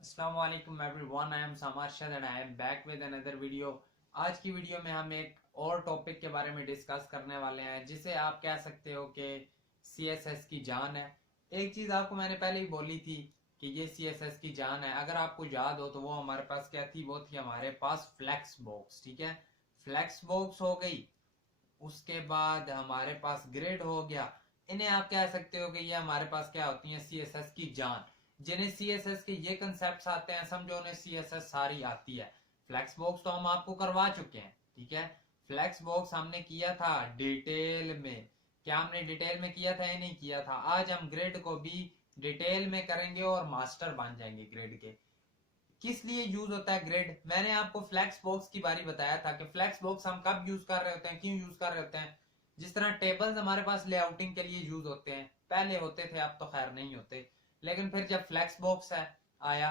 Assalamualaikum everyone, I am Samarshad and I am back with another video। आज की video में हम एक और टॉपिक के बारे में डिस्कस करने वाले हैं जिसे आप कह सकते हो कि CSS की जान है। एक चीज आपको मैंने पहले ही बोली थी कि ये CSS की जान है। अगर आपको याद हो तो वो हमारे पास क्या थी, वो थी हमारे पास फ्लेक्स बॉक्स। ठीक है, फ्लेक्स बॉक्स हो गई, उसके बाद हमारे पास ग्रिड हो गया। इन्हें आप कह सकते हो कि ये हमारे पास क्या होती है, CSS की जान। जिन्हें CSS के ये कंसेप्ट आते हैं, समझो उन्हें CSS सारी आती है। फ्लेक्स बॉक्स तो हम आपको करवा चुके हैं। ठीक है, फ्लेक्स बॉक्स हमने किया था डिटेल में। क्या हमने डिटेल में किया था या नहीं किया था? आज हम ग्रिड को भी डिटेल में करेंगे और मास्टर बन जाएंगे ग्रिड के। किस लिए यूज होता है ग्रिड? मैंने आपको फ्लेक्स बॉक्स की बारी बताया था कि फ्लेक्स बॉक्स हम कब यूज कर रहे होते हैं, क्यों यूज कर रहे होते हैं। जिस तरह टेबल्स हमारे पास लेआउटिंग के लिए यूज होते हैं, पहले होते थे, अब तो खैर नहीं होते। लेकिन फिर जब फ्लेक्स बॉक्स है आया,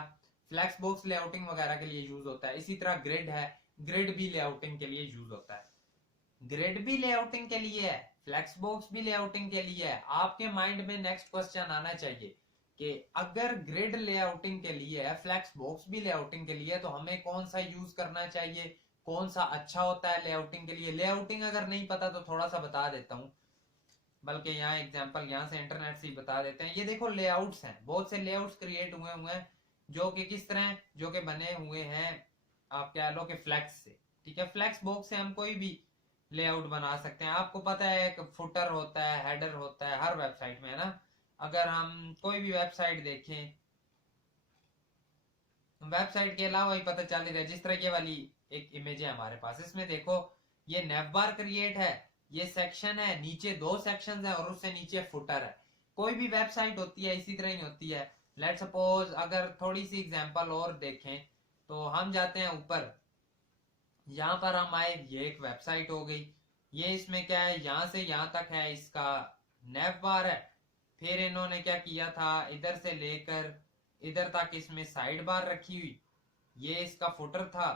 फ्लेक्स बॉक्स लेआउटिंग वगैरह के लिए यूज होता है। इसी तरह ग्रिड है, ग्रिड भी लेआउटिंग के लिए यूज होता है। ग्रिड भी लेआउटिंग के लिए है, फ्लेक्स बॉक्स भी लेआउटिंग के लिए है। आपके माइंड में नेक्स्ट क्वेश्चन आना चाहिए कि अगर ग्रिड लेआउटिंग के लिए है, फ्लेक्स बॉक्स भी लेआउटिंग के लिए है, तो हमें कौन सा यूज करना चाहिए, कौन सा अच्छा होता है लेआउटिंग के लिए। लेआउटिंग अगर नहीं पता तो थोड़ा सा बता देता हूं, बल्कि यहाँ एग्जांपल यहाँ से इंटरनेट से ही बता देते हैं। ये देखो लेआउट्स हैं, बहुत से लेआउट्स क्रिएट हुए हैं जो कि किस तरह, जो कि बने हुए हैं, आप कह लो कि फ्लेक्स से। ठीक है, फ्लेक्स बॉक्स से हम कोई भी लेआउट बना सकते हैं। आपको पता है एक फुटर होता है, हेडर होता है हर वेबसाइट में, है ना। अगर हम कोई भी वेबसाइट देखें, वेबसाइट के अलावा ही पता चल रहा है। जिस तरह ये वाली एक इमेज है हमारे पास, इसमें देखो ये नेव बार क्रिएट है, ये सेक्शन है, नीचे दो सेक्शंस है और उससे नीचे फुटर है। कोई भी वेबसाइट होती है इसी तरह ही होती है। लेट सपोज अगर थोड़ी सी एग्जांपल और देखें तो हम जाते हैं ऊपर, यहां पर हम आए, ये एक वेबसाइट हो गई। ये इसमें क्या है, यहां से यहां तक है, इसका नेव बार है। फिर इन्होंने क्या किया था, इधर से लेकर इधर तक इसमें साइड बार रखी हुई, ये इसका फुटर था,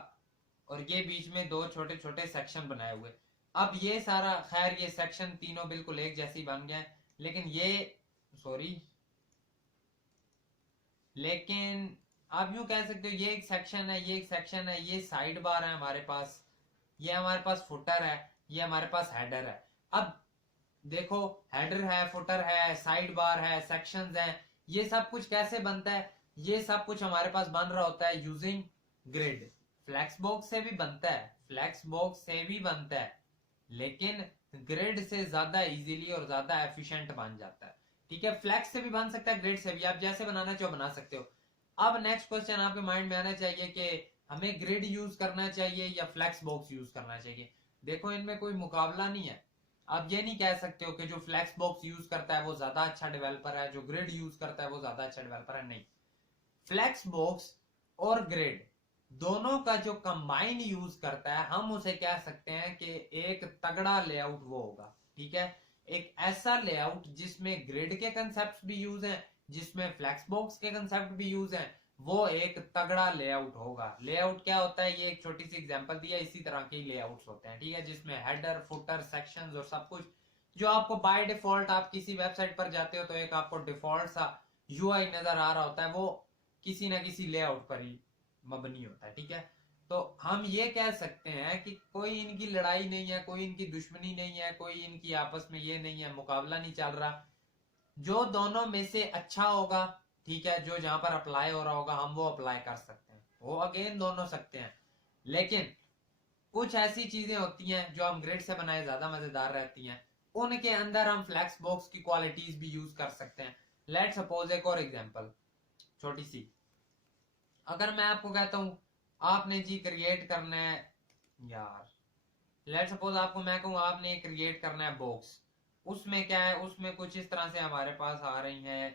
और ये बीच में दो छोटे छोटे सेक्शन बनाए हुए। अब ये सारा, खैर ये सेक्शन तीनों बिल्कुल एक जैसी बन गए, लेकिन ये, सॉरी, लेकिन आप यूं कह सकते हो ये एक सेक्शन है, ये एक सेक्शन है, ये साइड बार है हमारे पास, ये हमारे पास फुटर है, ये हमारे पास हेडर है। अब देखो, हेडर है, फुटर है, साइड बार है, सेक्शंस है, ये सब कुछ कैसे बनता है? ये सब कुछ हमारे पास बन रहा होता है यूजिंग ग्रिड। फ्लेक्स बॉक्स से भी बनता है, फ्लेक्स बॉक्स से भी बनता है, लेकिन ग्रिड से ज्यादा इजीली और ज्यादा एफिशिएंट बन जाता है। ठीक है, फ्लेक्स से भी बन सकता है, ग्रिड से भी, आप जैसे बनाना चाहो बना सकते हो। अब नेक्स्ट क्वेश्चन आपके माइंड में आना चाहिए कि हमें ग्रिड यूज करना चाहिए या फ्लेक्स बॉक्स यूज करना चाहिए। देखो, इनमें कोई मुकाबला नहीं है। आप ये नहीं कह सकते हो कि जो फ्लेक्स बॉक्स यूज करता है वो ज्यादा अच्छा डेवलपर है, जो ग्रिड यूज करता है वो ज्यादा अच्छा डेवलपर है, नहीं। फ्लेक्स बॉक्स और ग्रिड दोनों का जो कंबाइन यूज करता है, हम उसे कह सकते हैं कि एक तगड़ा लेआउट वो होगा। ठीक है, एक ऐसा लेआउट जिसमें ग्रिड के कंसेप्ट भी यूज हैं, जिसमें फ्लेक्स बॉक्स के कंसेप्ट भी यूज हैं, वो एक तगड़ा लेआउट होगा। लेआउट क्या होता है, ये एक छोटी सी एग्जांपल दी है, इसी तरह के लेआउट्स होते हैं। ठीक है, जिसमें हेडर, फुटर, सेक्शंस और सब कुछ, जो आपको बाय डिफॉल्ट, आप किसी वेबसाइट पर जाते हो तो एक आपको डिफॉल्ट सा यूआई नजर आ रहा होता है, वो किसी ना किसी लेआउट पर ही मबनी होता है। ठीक है, तो हम ये कह सकते हैं कि कोई इनकी लड़ाई नहीं है, कोई इनकी दुश्मनी नहीं है, कोई इनकी आपस में ये नहीं है, मुकाबला नहीं चल रहा। जो दोनों में से अच्छा होगा, ठीक है, जो जहां पर अप्लाई हो रहा होगा हम वो अप्लाई कर सकते हैं, वो अगेन दोनों सकते हैं। लेकिन कुछ ऐसी चीजें होती हैं जो हम ग्रिड से बनाए ज्यादा मजेदार रहती हैं, उनके अंदर हम फ्लैक्स बॉक्स की क्वालिटीज भी यूज कर सकते हैं। लेट सपोज एक और एग्जांपल छोटी सी, अगर मैं आपको कहता हूं आपने जी क्रिएट करना है, यार लेट सपोज आपको मैं कहूं आपने क्रिएट करना है बॉक्स, उसमें क्या है, उसमें कुछ इस तरह से हमारे पास आ रही है,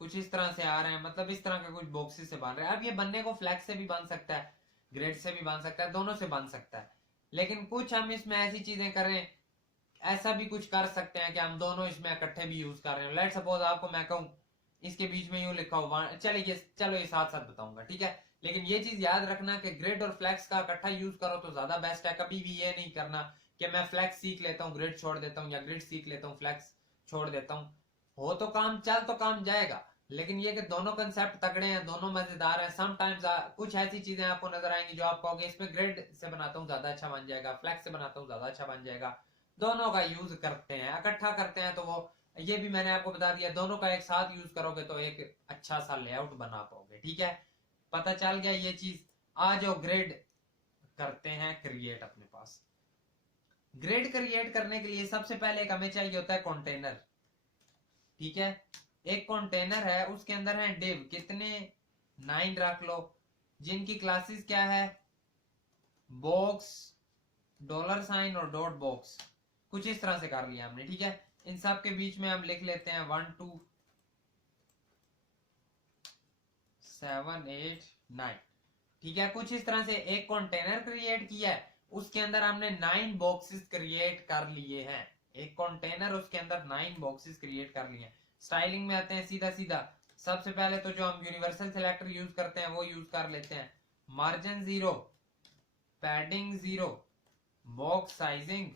कुछ इस तरह से आ रहे हैं, मतलब इस तरह के कुछ बॉक्सेस से बन रहे हैं। अब ये बनने को फ्लैक्स से भी बन सकता है, ग्रिड से भी बन सकता है, दोनों से बन सकता है। लेकिन कुछ हम इसमें ऐसी चीजें करें, ऐसा भी कुछ कर सकते हैं कि हम दोनों इसमें इकट्ठे भी यूज कर रहे हैं। लेट सपोज आपको मैं कहूं इसके बीच में यूं लिखा हुआ, चलिए चलो ये साथ साथ बताऊंगा। ठीक है, लेकिन ये चीज याद रखना कि ग्रिड और फ्लैक्स का इकट्ठा यूज करो तो ज्यादा बेस्ट है। कभी भी ये नहीं करना कि मैं फ्लैक्स सीख लेता हूँ ग्रिड छोड़ देता हूँ, या ग्रिड सीख लेता हूँ फ्लैक्स छोड़ देता हूँ। हो तो काम, चल तो काम जाएगा, लेकिन ये कि दोनों कंसेप्ट तगड़े हैं, दोनों मजेदार हैं। समटाइम्स कुछ ऐसी चीजें आपको नजर आएंगी जो आप कहोगे इसमें ग्रिड से बनाता हूँ ज्यादा अच्छा बन जाएगा, फ्लैक्स से बनाता हूँ ज्यादा अच्छा बन जाएगा। दोनों का यूज करते हैं, इकट्ठा करते हैं, तो वो ये भी मैंने आपको बता दिया, दोनों का एक साथ यूज करोगे तो एक अच्छा सा लेआउट बना पाओगे। ठीक है, पता चल गया ये चीज। आज जो ग्रिड करते हैं क्रिएट अपने पास। ग्रिड क्रिएट करने के लिए सबसे पहले एक हमें चाहिए होता है कंटेनर। ठीक है, एक कंटेनर है, उसके अंदर है डिव, कितने 9 रख लो, जिनकी क्लासेस क्या है, बॉक्स, डॉलर साइन और डॉट बॉक्स। कुछ इस तरह से कर लिया हमने। ठीक है, इन सब के बीच में हम लिख लेते हैं 1 2 7 8 9। ठीक है, कुछ इस तरह से एक कंटेनर क्रिएट किया है, उसके अंदर हमने 9 बॉक्सेस क्रिएट कर लिए हैं। एक कंटेनर, उसके अंदर 9 बॉक्सेस क्रिएट कर लिए हैं। स्टाइलिंग में आते हैं सीधा सीधा। सबसे पहले तो जो हम यूनिवर्सल सिलेक्टर यूज करते हैं वो यूज कर लेते हैं। Margin 0, padding 0, box sizing,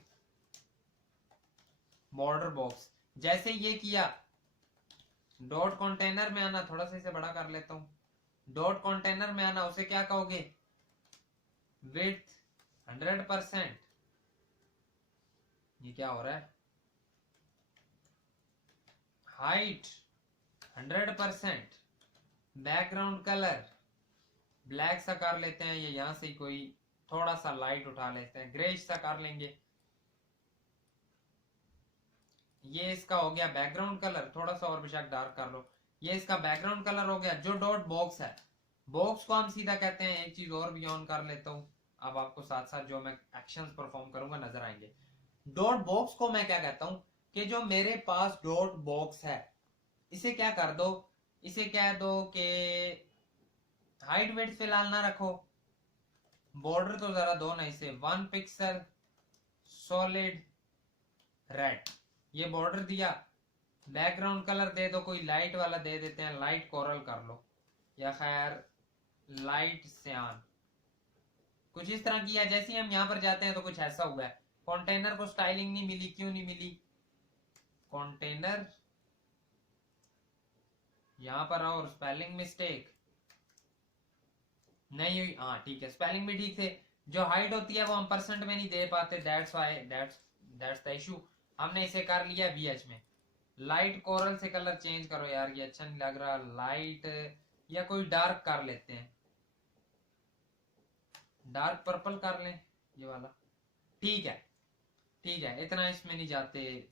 border box. जैसे ये किया, डॉट कंटेनर में आना, थोड़ा सा इसे बड़ा कर लेता हूं। डॉट कंटेनर में आना, उसे क्या कहोगे, विड्थ 100%। ये क्या हो रहा है, हाइट 100%, बैकग्राउंड कलर ब्लैक सा कर लेते हैं, ये यहां से कोई थोड़ा सा लाइट उठा लेते हैं, ग्रेश सा कर लेंगे। ये इसका हो गया बैकग्राउंड कलर, थोड़ा सा और बेशक डार्क कर लो। ये इसका बैकग्राउंड कलर हो गया। जो डॉट बॉक्स है, बॉक्स को हम सीधा कहते हैं, एक चीज और भी ऑन कर लेता हूं, अब आपको साथ साथ जो मैं एक्शंस परफॉर्म करूंगा नजर आएंगे। डॉट बॉक्स को मैं क्या कहता हूं कि जो मेरे पास डॉट बॉक्स है, इसे क्या कर दो, इसे कह दो कि हाइट विड्थ फिलहाल ना रखो, बॉर्डर तो जरा दो ना इसे 1 पिक्सल सॉलिड रेड, ये बॉर्डर दिया। बैकग्राउंड कलर दे दो, कोई लाइट वाला दे देते हैं, लाइट कोरल कर लो, या खैर लाइट सियान, कुछ इस तरह किया। जैसे ही हम यहां पर जाते हैं तो कुछ ऐसा हुआ है। कंटेनर को स्टाइलिंग नहीं मिली, क्यों नहीं मिली, कंटेनर यहां पर और स्पेलिंग मिस्टेक नहीं हुई, हाँ ठीक है, स्पेलिंग भी ठीक थे। जो हाइट होती है वो हम परसेंट में नहीं दे पाते, that's why that's the issue. हमने इसे कर लिया VH में। लाइट कोरल से कलर चेंज करो यार, ये अच्छा नहीं लग रहा, लाइट या कोई डार्क कर लेते हैं, डार्क पर्पल कर लें, ये वाला ठीक है। ठीक है, इतना इसमें नहीं जाते,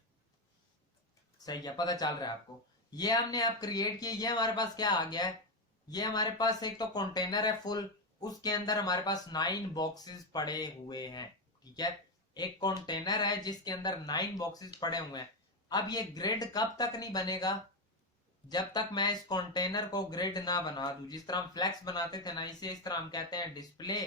सही है, पता चल रहा है आपको। ये हमने अब क्रिएट किया, ये हमारे पास क्या आ गया है, ये हमारे पास एक तो कंटेनर है फुल, उसके अंदर हमारे पास 9 बॉक्सेस पड़े हुए हैं। ठीक है, एक कंटेनर है जिसके अंदर 9 बॉक्सेस पड़े हुए हैं। अब ये ग्रिड कब तक नहीं बनेगा, जब तक मैं इस कंटेनर को ग्रिड ना बना दूं। जिस तरह हम फ्लैक्स बनाते थे ना, इसे इस तरह हम कहते हैं डिस्प्ले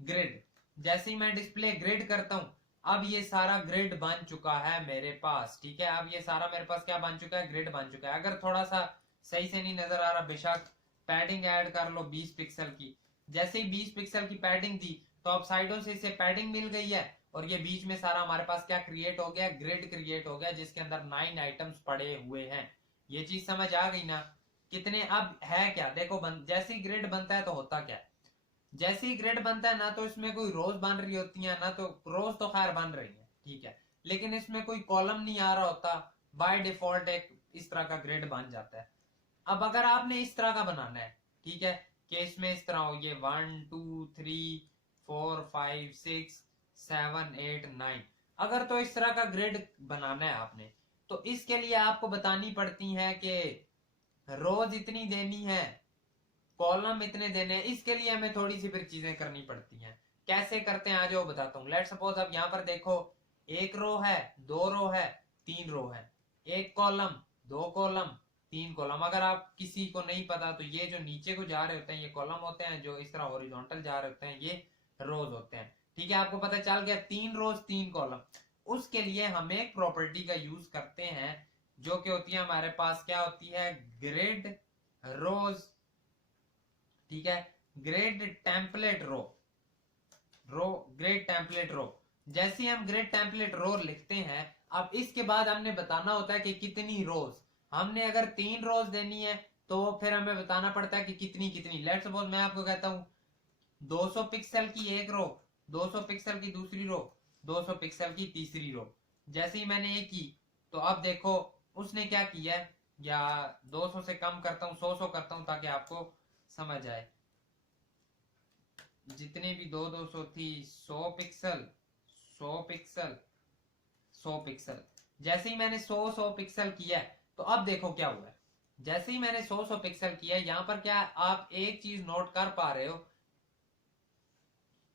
ग्रिड। जैसे ही मैं डिस्प्ले ग्रिड करता हूं, अब ये सारा ग्रिड बन चुका है मेरे पास। ठीक है, अब ये सारा मेरे पास क्या बन चुका है, ग्रिड बन चुका है। अगर थोड़ा सा सही से नहीं नजर आ रहा, बेशक पैडिंग ऐड कर लो 20 पिक्सल की। जैसे ही 20 पिक्सल की पैडिंग दी, तो अब साइडों से इसे पैडिंग मिल गई है, और ये बीच में सारा हमारे पास क्या क्रिएट हो गया, ग्रिड क्रिएट हो गया, जिसके अंदर 9 आइटम्स पड़े हुए हैं। ये चीज समझ आ गई ना, कितने अब है क्या, देखो जैसे ही ग्रिड बनता है तो होता क्या, जैसे ही ग्रिड बनता है ना, तो इसमें कोई रोज बन रही होती है ना, तो रोज तो खैर बन रही है, ठीक है, लेकिन इसमें कोई कॉलम नहीं आ रहा होता, बाय डिफॉल्ट एक इस तरह का ग्रिड बन जाता है। अब अगर आपने इस तरह का बनाना है, ठीक है, कि इसमें इस तरह हो, ये 1 2 3 4 5 6 7 8 9, अगर तो इस तरह का ग्रिड बनाना है आपने, तो इसके लिए आपको बतानी पड़ती है कि रोज इतनी देनी है, कॉलम इतने देने हैं। इसके लिए हमें थोड़ी सी फिर चीजें करनी पड़ती हैं। कैसे करते हैं, आ जाओ बताता हूँ। लेट सपोज अब यहाँ पर देखो, एक रो है, 2 रो है, 3 रो है, एक कॉलम, 2 कॉलम, 3 कॉलम। अगर आप किसी को नहीं पता, तो ये जो नीचे को जा रहे होते हैं ये कॉलम होते हैं, जो इस तरह हॉरिजॉन्टल जा रहे होते हैं ये रोज होते हैं। ठीक है, आपको पता चल गया, 3 रोज 3 कॉलम। उसके लिए हम एक प्रॉपर्टी का यूज करते हैं, जो कि होती है हमारे पास, क्या होती है, ग्रिड रोज। ठीक है, ग्रेड टेम्पलेट रो, ग्रेड टेम्पलेट रो। जैसे हम ग्रेड टेम्पलेट रो लिखते हैं, अब इसके बाद हमने बताना होता है कि कितनी रोज। हमने अगर 3 रोज देनी है तो फिर हमें बताना पड़ता है कि कितनी कितनी। लेट्स सपोज मैं आपको कहता हूं 200 पिक्सल की एक रो, 200 पिक्सल की दूसरी रो, 200 पिक्सल की तीसरी रो। जैसे ही मैंने ये की तो अब देखो उसने क्या किया है, या 200 से कम करता हूं, 100 करता हूं ताकि आपको समझ आए। जितने भी 200 थी, 100 पिक्सल, 100 पिक्सल, 100 पिक्सल। जैसे ही मैंने 100 पिक्सल किया तो अब देखो क्या हुआ है। जैसे ही मैंने 100 पिक्सल किया, यहां पर क्या आप एक चीज नोट कर पा रहे हो,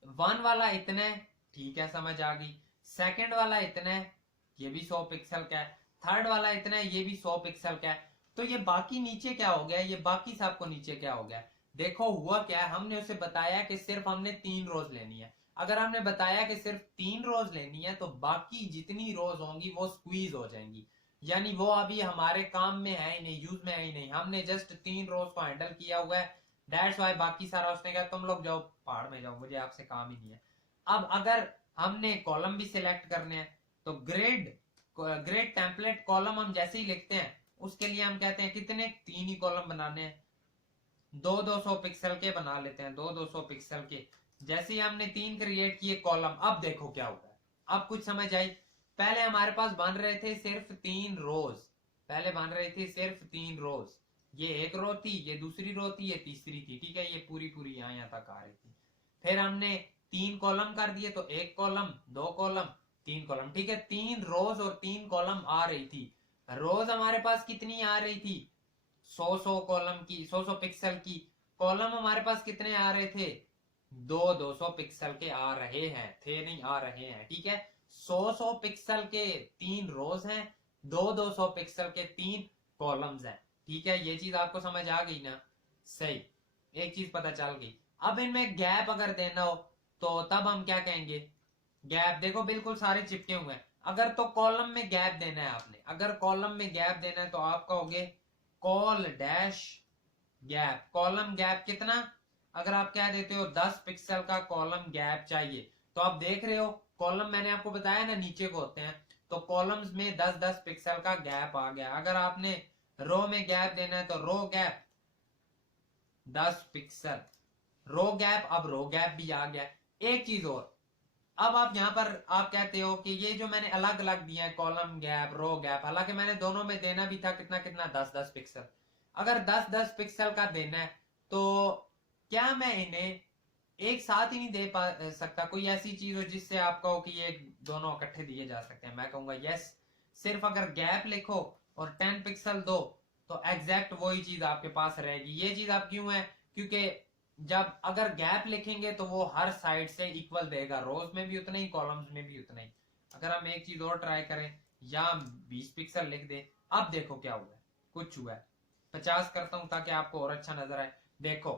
1 वाला इतना है, ठीक है समझ आ गई। सेकंड वाला इतना है, ये भी 100 पिक्सल का है। थर्ड वाला इतना है, ये भी 100 पिक्सल का है। तो ये बाकी नीचे क्या हो गया, ये बाकी सबको नीचे क्या हो गया। देखो हुआ क्या है, हमने उसे बताया कि सिर्फ हमने 3 रोज लेनी है। अगर हमने बताया कि सिर्फ 3 रोज लेनी है तो बाकी जितनी रोज होंगी वो स्क्वीज हो जाएंगी, यानी वो अभी हमारे काम में है ही नहीं, यूज में है ही नहीं। हमने जस्ट 3 रोज को हैंडल किया हुआ है, दैट्स वाई बाकी सारा उसने कहा तुम लोग जाओ पहाड़ में जाओ, मुझे आपसे काम ही नहीं है। अब अगर हमने कॉलम भी सिलेक्ट करने हैं तो ग्रेड टेम्पलेट कॉलम हम जैसे ही लिखते हैं उसके लिए हम कहते हैं कितने, 3 ही कॉलम बनाने हैं। 200 पिक्सल के बना लेते हैं, 200 पिक्सल के। जैसे ही हमने 3 क्रिएट किए कॉलम, अब देखो क्या होगा, अब कुछ समझ आई। पहले हमारे पास बन रहे थे सिर्फ 3 रोज, पहले बन रही थी सिर्फ 3 रोज। ये एक रो थी, ये दूसरी रो थी, ये तीसरी थी, ठीक है, ये पूरी पूरी यहाँ तक आ रही थी। फिर हमने 3 कॉलम कर दिए तो 1 कॉलम, 2 कॉलम, 3 कॉलम, ठीक है। 3 रोज और 3 कॉलम आ रही थी। रोज हमारे पास कितनी आ रही थी, 100 कॉलम की, 100 पिक्सल की। कॉलम हमारे पास कितने आ रहे थे, 200 पिक्सल के आ रहे हैं, थे नहीं आ रहे हैं, ठीक है। 100 पिक्सल के 3 रोज हैं, 200 पिक्सल के 3 कॉलम्स हैं, ठीक है। ये चीज आपको समझ आ गई ना, सही, एक चीज पता चल गई। अब इनमें गैप अगर देना हो तो तब हम क्या कहेंगे, गैप देखो बिल्कुल सारे चिपके हुए हैं। अगर तो कॉलम में गैप देना है आपने, अगर कॉलम में गैप देना है तो आप कहोगे call dash gap. Column gap कितना, अगर आप क्या देते हो 10 पिक्सल का कॉलम गैप चाहिए, तो आप देख रहे हो कॉलम मैंने आपको बताया ना नीचे को होते हैं, तो कॉलम्स में 10-10 पिक्सल का गैप आ गया। अगर आपने रो में गैप देना है तो रो गैप 10 पिक्सल, रो गैप, अब रो गैप भी आ गया। एक चीज और, अब आप यहां पर आप कहते हो कि ये जो मैंने अलग अलग दिया है कॉलम गैप, रो गैप, हालांकि मैंने दोनों में देना भी था कितना कितना, 10-10 पिक्सल। अगर 10-10 पिक्सल का देना है तो क्या मैं इन्हें एक साथ ही नहीं दे पा सकता, कोई ऐसी चीज हो जिससे आप कहो कि ये दोनों इकट्ठे दिए जा सकते हैं। मैं कहूंगा यस, सिर्फ अगर गैप लिखो और 10 पिक्सल दो तो एग्जैक्ट वही चीज आपके पास रहेगी। ये चीज आप क्यों है, क्योंकि जब अगर गैप लिखेंगे तो वो हर साइड से इक्वल देगा, रोज में भी उतना ही, कॉलम्स में भी उतना ही। अगर हम एक चीज और ट्राई करें या 20 पिक्सल लिख दे, अब देखो क्या हुआ है, कुछ हुआ है। 50 करता हूं ताकि आपको और अच्छा नजर आए। देखो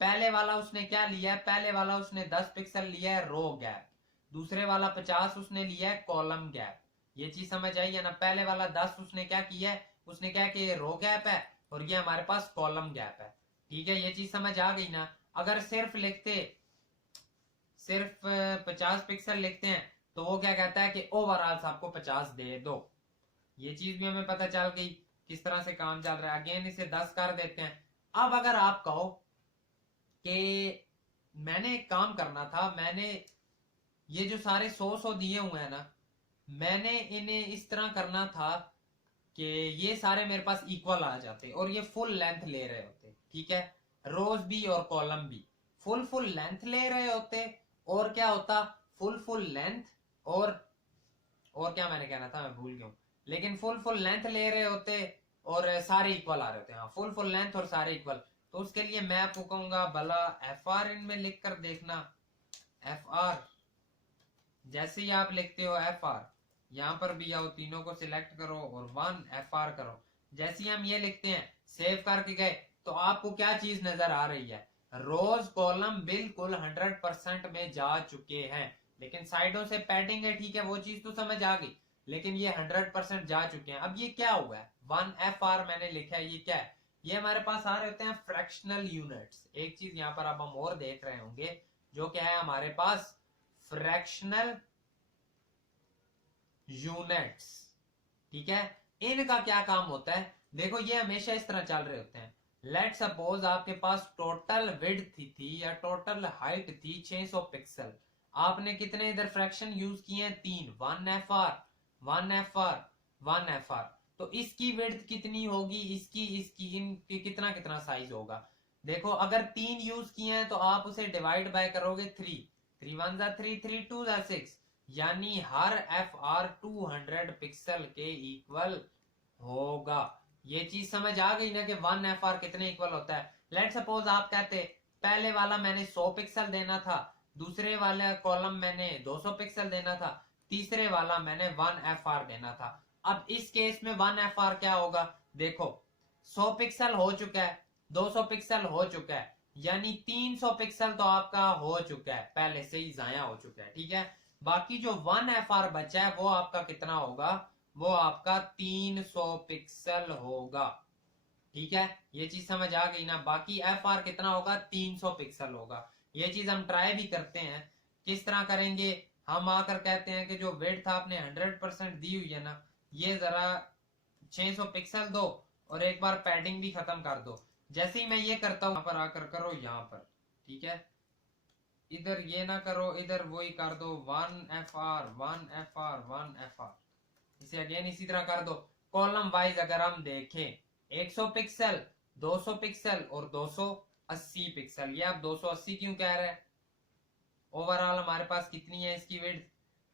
पहले वाला उसने क्या लिया है, पहले वाला उसने 10 पिक्सल लिया है रो गैप, दूसरे वाला 50 उसने लिया है कॉलम गैप। ये चीज समझ आई है ना, पहले वाला 10 उसने क्या किया है, उसने क्या किया, रो गैप है और ये हमारे पास कॉलम गैप है, ठीक है। ये चीज समझ आ गई ना। अगर सिर्फ लिखते, सिर्फ 50 पिक्सल लिखते हैं तो वो क्या कहता है कि ओवरऑल आपको 50 दे दो। ये चीज भी हमें पता चल गई किस तरह से काम चल रहा है। अगेन इसे 10 कर देते हैं। अब अगर आप कहो कि मैंने एक काम करना था, मैंने ये जो सारे 100 दिए हुए हैं ना, मैंने इन्हें इस तरह करना था कि ये सारे मेरे पास इक्वल आ जाते और ये फुल लेंथ ले रहे होते, ठीक है। रोज भी और कॉलम भी फुल फुल लेंथ ले रहे होते, और क्या होता, फुल फुल लेंथ और क्या मैंने कहना था मैं भूल गया हूं, लेकिन फुल फुल लेंथ ले रहे होते और सारे इक्वल आ रहे होते, हाँ फुल फुल लेंथ और सारे इक्वल। तो उसके लिए मैं आपको कहूंगा भला एफ आर इनमें लिख कर देखना। एफ आर जैसे ही आप लिखते हो एफ आर, यहां पर भी आओ, तीनों को सिलेक्ट करो और 1 एफ आर करो। जैसे ही हम ये लिखते हैं, सेव करके गए, तो आपको क्या चीज नजर आ रही है, रोज कॉलम बिल्कुल 100% में जा चुके हैं, लेकिन साइडों से पैडिंग है, ठीक है, वो चीज तो समझ आ गई, लेकिन ये 100% जा चुके हैं। अब ये क्या हुआ है, 1 एफ आर मैंने लिखा है, ये क्या है, ये हमारे पास आ रहे होते हैं फ्रैक्शनल यूनिट्स। एक चीज यहां पर अब हम और देख रहे होंगे, जो क्या है हमारे पास फ्रैक्शनल यूनिट्स, ठीक है। इनका क्या काम होता है, देखो ये हमेशा इस तरह चल रहे होते हैं। लेट सपोज आपके पास टोटल विड्थ थी या टोटल हाइट थी 600 पिक्सल, आपने कितने इधर फ्रैक्शन यूज किए हैं? 3, 1 FR 1 FR 1 FR। तो इसकी विड्थ कितनी होगी, इसकी इनकी कितना कितना साइज होगा? देखो अगर 3 यूज किए हैं तो आप उसे डिवाइड बाय करोगे 3, 3 1 जा 3, 3 2 जा 6, यानी हर FR 200 पिक्सल के इक्वल होगा। ये चीज समझ आ गई ना कि 1 FR कितने इक्वल होता है। लेट सपोज आप कहते पहले वाला मैंने 100 पिक्सल देना था, दूसरे वाला कॉलम मैंने 200 पिक्सल देना था, तीसरे वाला मैंने 1 FR देना था। अब इस केस में 1 FR क्या होगा? देखो 100 पिक्सल हो चुका है, 200 पिक्सल हो चुका है, यानी 300 पिक्सल तो आपका हो चुका है, पहले से ही जाया हो चुका है, ठीक है। बाकी जो 1 FR बचा है वो आपका कितना होगा? वो आपका 300 पिक्सल होगा, ठीक है। ये चीज समझ आ गई ना? बाकी FR कितना होगा? 300 पिक्सल होगा। ये चीज हम ट्राई भी करते हैं। किस तरह करेंगे? हम आकर कहते हैं कि जो विड्थ आपने 100% दी हुई है ना, ये जरा 600 पिक्सल दो और एक बार पैडिंग भी खत्म कर दो। जैसे ही मैं ये करता हूं, यहाँ पर आकर करो यहाँ पर, ठीक है। इधर ये ना करो, इधर वही कर दो 1 FR 1 FR 1 FR। इसे अगेन इसी तरह कर दो। कॉलम वाइज अगर हम देखें 100 पिक्सल, 200 पिक्सल और 280 पिक्सल। ये आप 280 क्यों कह रहे हैं? ओवरऑल हमारे पास कितनी है इसकी विड्थ?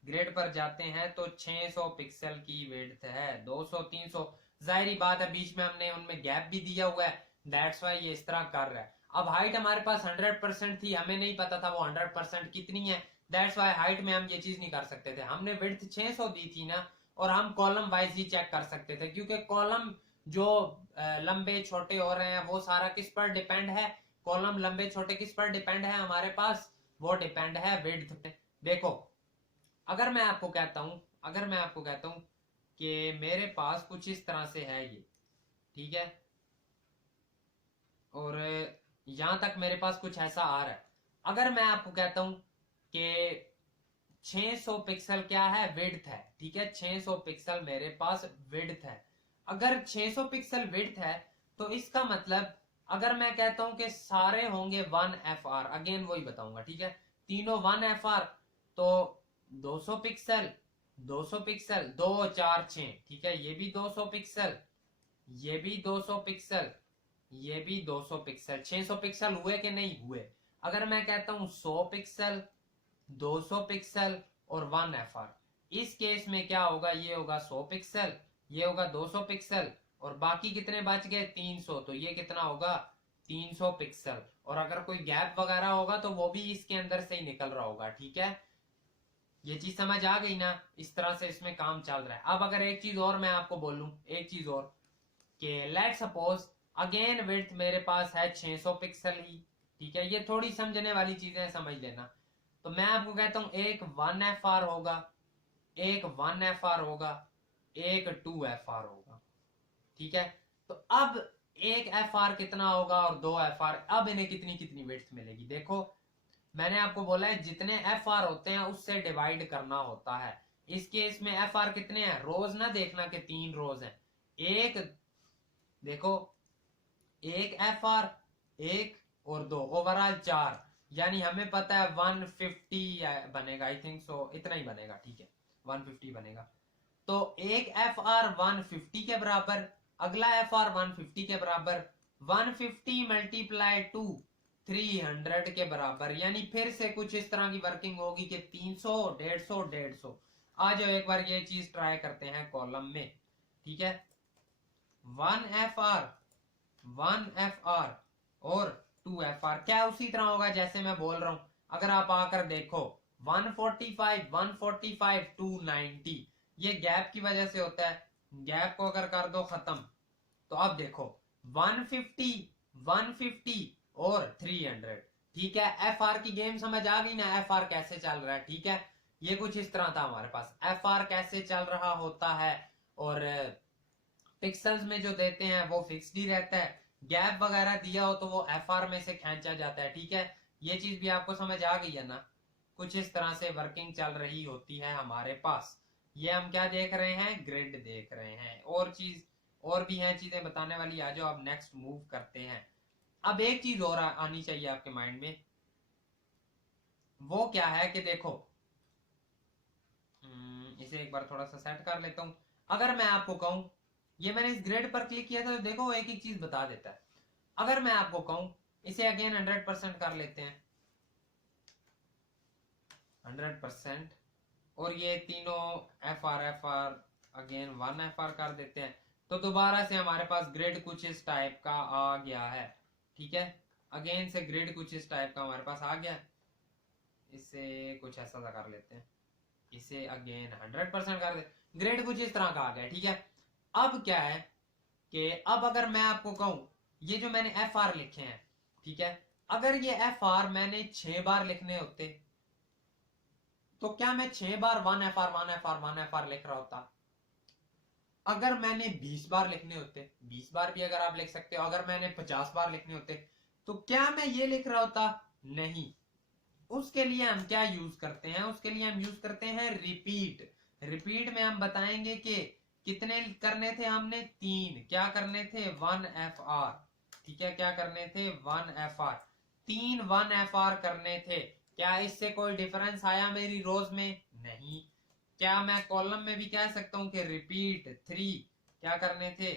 ग्रेड पर जाते हैं तो 600 पिक्सल की विड्थ है। 200 300 जाहिर बात है बीच में हमने उनमें गैप भी दिया हुआ है, दैट्स वाई ये इस तरह कर रहा है। अब हाइट हमारे पास 100% थी, हमें नहीं पता था वो 100% कितनी है, दैट्स वाई हाइट में हम ये चीज नहीं कर सकते थे। हमने विड्थ 600 दी थी ना, और हम कॉलम वाइज ही चेक कर सकते थे, क्योंकि कॉलम जो लंबे छोटे हो रहे हैं वो सारा किस पर डिपेंड है? कॉलम लंबे छोटे किस पर डिपेंड है हमारे पास? वो डिपेंड है विड्थ पे। देखो अगर मैं आपको कहता हूं, अगर मैं आपको कहता हूं कि मेरे पास कुछ इस तरह से है ये, ठीक है, और यहां तक मेरे पास कुछ ऐसा आ रहा है। अगर मैं आपको कहता हूं कि 600 पिक्सल क्या है? विड्थ है, ठीक है। 600 पिक्सल मेरे पास विड्थ है। अगर 600 पिक्सल विड्थ है तो इसका मतलब अगर मैं कहता हूं कि सारे होंगे 1 FR, अगेन वही बताऊंगा, ठीक है, तीनों 1 FR, तो 200 पिक्सल, 200 पिक्सल, 2 4 6, ठीक है, ये भी 200 पिक्सल, ये भी 200 पिक्सल, ये भी 200 पिक्सल। 600 पिक्सल हुए कि नहीं हुए? अगर मैं कहता हूं 100 पिक्सल, 200 पिक्सल और 1 FR, इस केस में क्या होगा? ये होगा 100 पिक्सल, ये होगा 200 पिक्सल, और बाकी कितने बच गए? 300। तो ये कितना होगा? 300 पिक्सल। और अगर कोई गैप वगैरह होगा तो वो भी इसके अंदर से ही निकल रहा होगा, ठीक है। ये चीज समझ आ गई ना? इस तरह से इसमें काम चल रहा है। अब अगर एक चीज और मैं आपको बोलूं, एक चीज और, कि लेट सपोज अगेन विड्थ मेरे पास है 600 पिक्सल ही, ठीक है। ये थोड़ी समझने वाली चीजें समझ लेना। तो मैं आपको कहता हूं एक 1 FR होगा, एक 1 FR होगा, एक 2 FR होगा, ठीक है। तो अब एक FR कितना होगा और 2 FR, अब इन्हें कितनी कितनी विड्थ मिलेगी? देखो मैंने आपको बोला है जितने FR होते हैं उससे डिवाइड करना होता है। इस केस में FR कितने हैं? रोज ना देखना कि 3 रोज हैं, एक, देखो एक FR, एक और 2, ओवरऑल 4, यानी हमें पता है 150 बनेगा, आई थिंक सो इतना ही बनेगा, ठीक है, 150 बनेगा। तो एक FR 150 के बराबर, अगला FR 150 के बराबर, 150 मल्टीप्लाई 2 300 के बराबर। यानी फिर से कुछ इस तरह की वर्किंग होगी कि 300 150 150। आ जाओ एक बार ये चीज ट्राई करते हैं कॉलम में, ठीक है। 1 FR 1 FR और 2 FR क्या उसी तरह होगा जैसे मैं बोल रहा हूं? अगर आप आकर देखो 145 145 290, ये गैप की वजह से होता है। गैप को अगर कर दो खत्म, तो अब देखो 150 150 और 300, ठीक है। FR की गेम समझ आ गई ना? FR कैसे चल रहा है, ठीक है। ये कुछ इस तरह था हमारे पास FR कैसे चल रहा होता है, और पिक्सल्स में जो देते हैं वो फिक्स्ड ही रहता है। गैप वगैरह दिया हो तो वो FR में से खींचा जाता है, ठीक है। ये चीज भी आपको समझ आ गई है ना? कुछ इस तरह से वर्किंग चल रही होती है हमारे पास। ये हम क्या देख रहे हैं? ग्रिड देख रहे हैं। और चीज और भी हैं चीजें बताने वाली, आ जाओ अब नेक्स्ट मूव करते हैं। अब एक चीज और आनी चाहिए आपके माइंड में, वो क्या है कि देखो इसे एक बार थोड़ा सा सेट कर लेता हूं। अगर मैं आपको कहूं, ये मैंने इस ग्रेड पर क्लिक किया था तो देखो एक एक चीज बता देता है। अगर मैं आपको कहूं इसे अगेन 100% कर लेते हैं, 100%, और ये तीनों एफ आर अगेन 1 FR कर देते हैं, तो दोबारा से हमारे पास ग्रिड कुछ इस टाइप का आ गया है। ठीक है, अगेन से ग्रिड कुछ इस टाइप का हमारे पास आ गया। इसे कुछ ऐसा सा कर लेते हैं, इसे अगेन 100% कर दे, ग्रेड कुछ इस तरह का आ गया। ठीक है, अब क्या है कि अब अगर मैं आपको कहूं ये जो मैंने एफ आर लिखे हैं, ठीक है, अगर ये एफ आर मैंने 6 बार लिखने होते तो क्या मैं 6 बार 1 FR 1 FR 1 FR लिख रहा होता? अगर मैंने 20 बार लिखने होते, 20 बार भी अगर आप लिख सकते हो, अगर मैंने 50 बार लिखने होते तो क्या मैं ये लिख रहा होता? नहीं। उसके लिए हम क्या यूज करते हैं? उसके लिए हम यूज करते हैं रिपीट। रिपीट में हम बताएंगे कि कितने करने थे हमने? 3। क्या करने थे? 1 FR। ठीक है, क्या करने थे? 1 FR। 3 1 FR करने थे। क्या इससे कोई डिफरेंस आया मेरी रोज में? नहीं। क्या मैं कॉलम में भी कह सकता हूं कि रिपीट 3 क्या करने थे?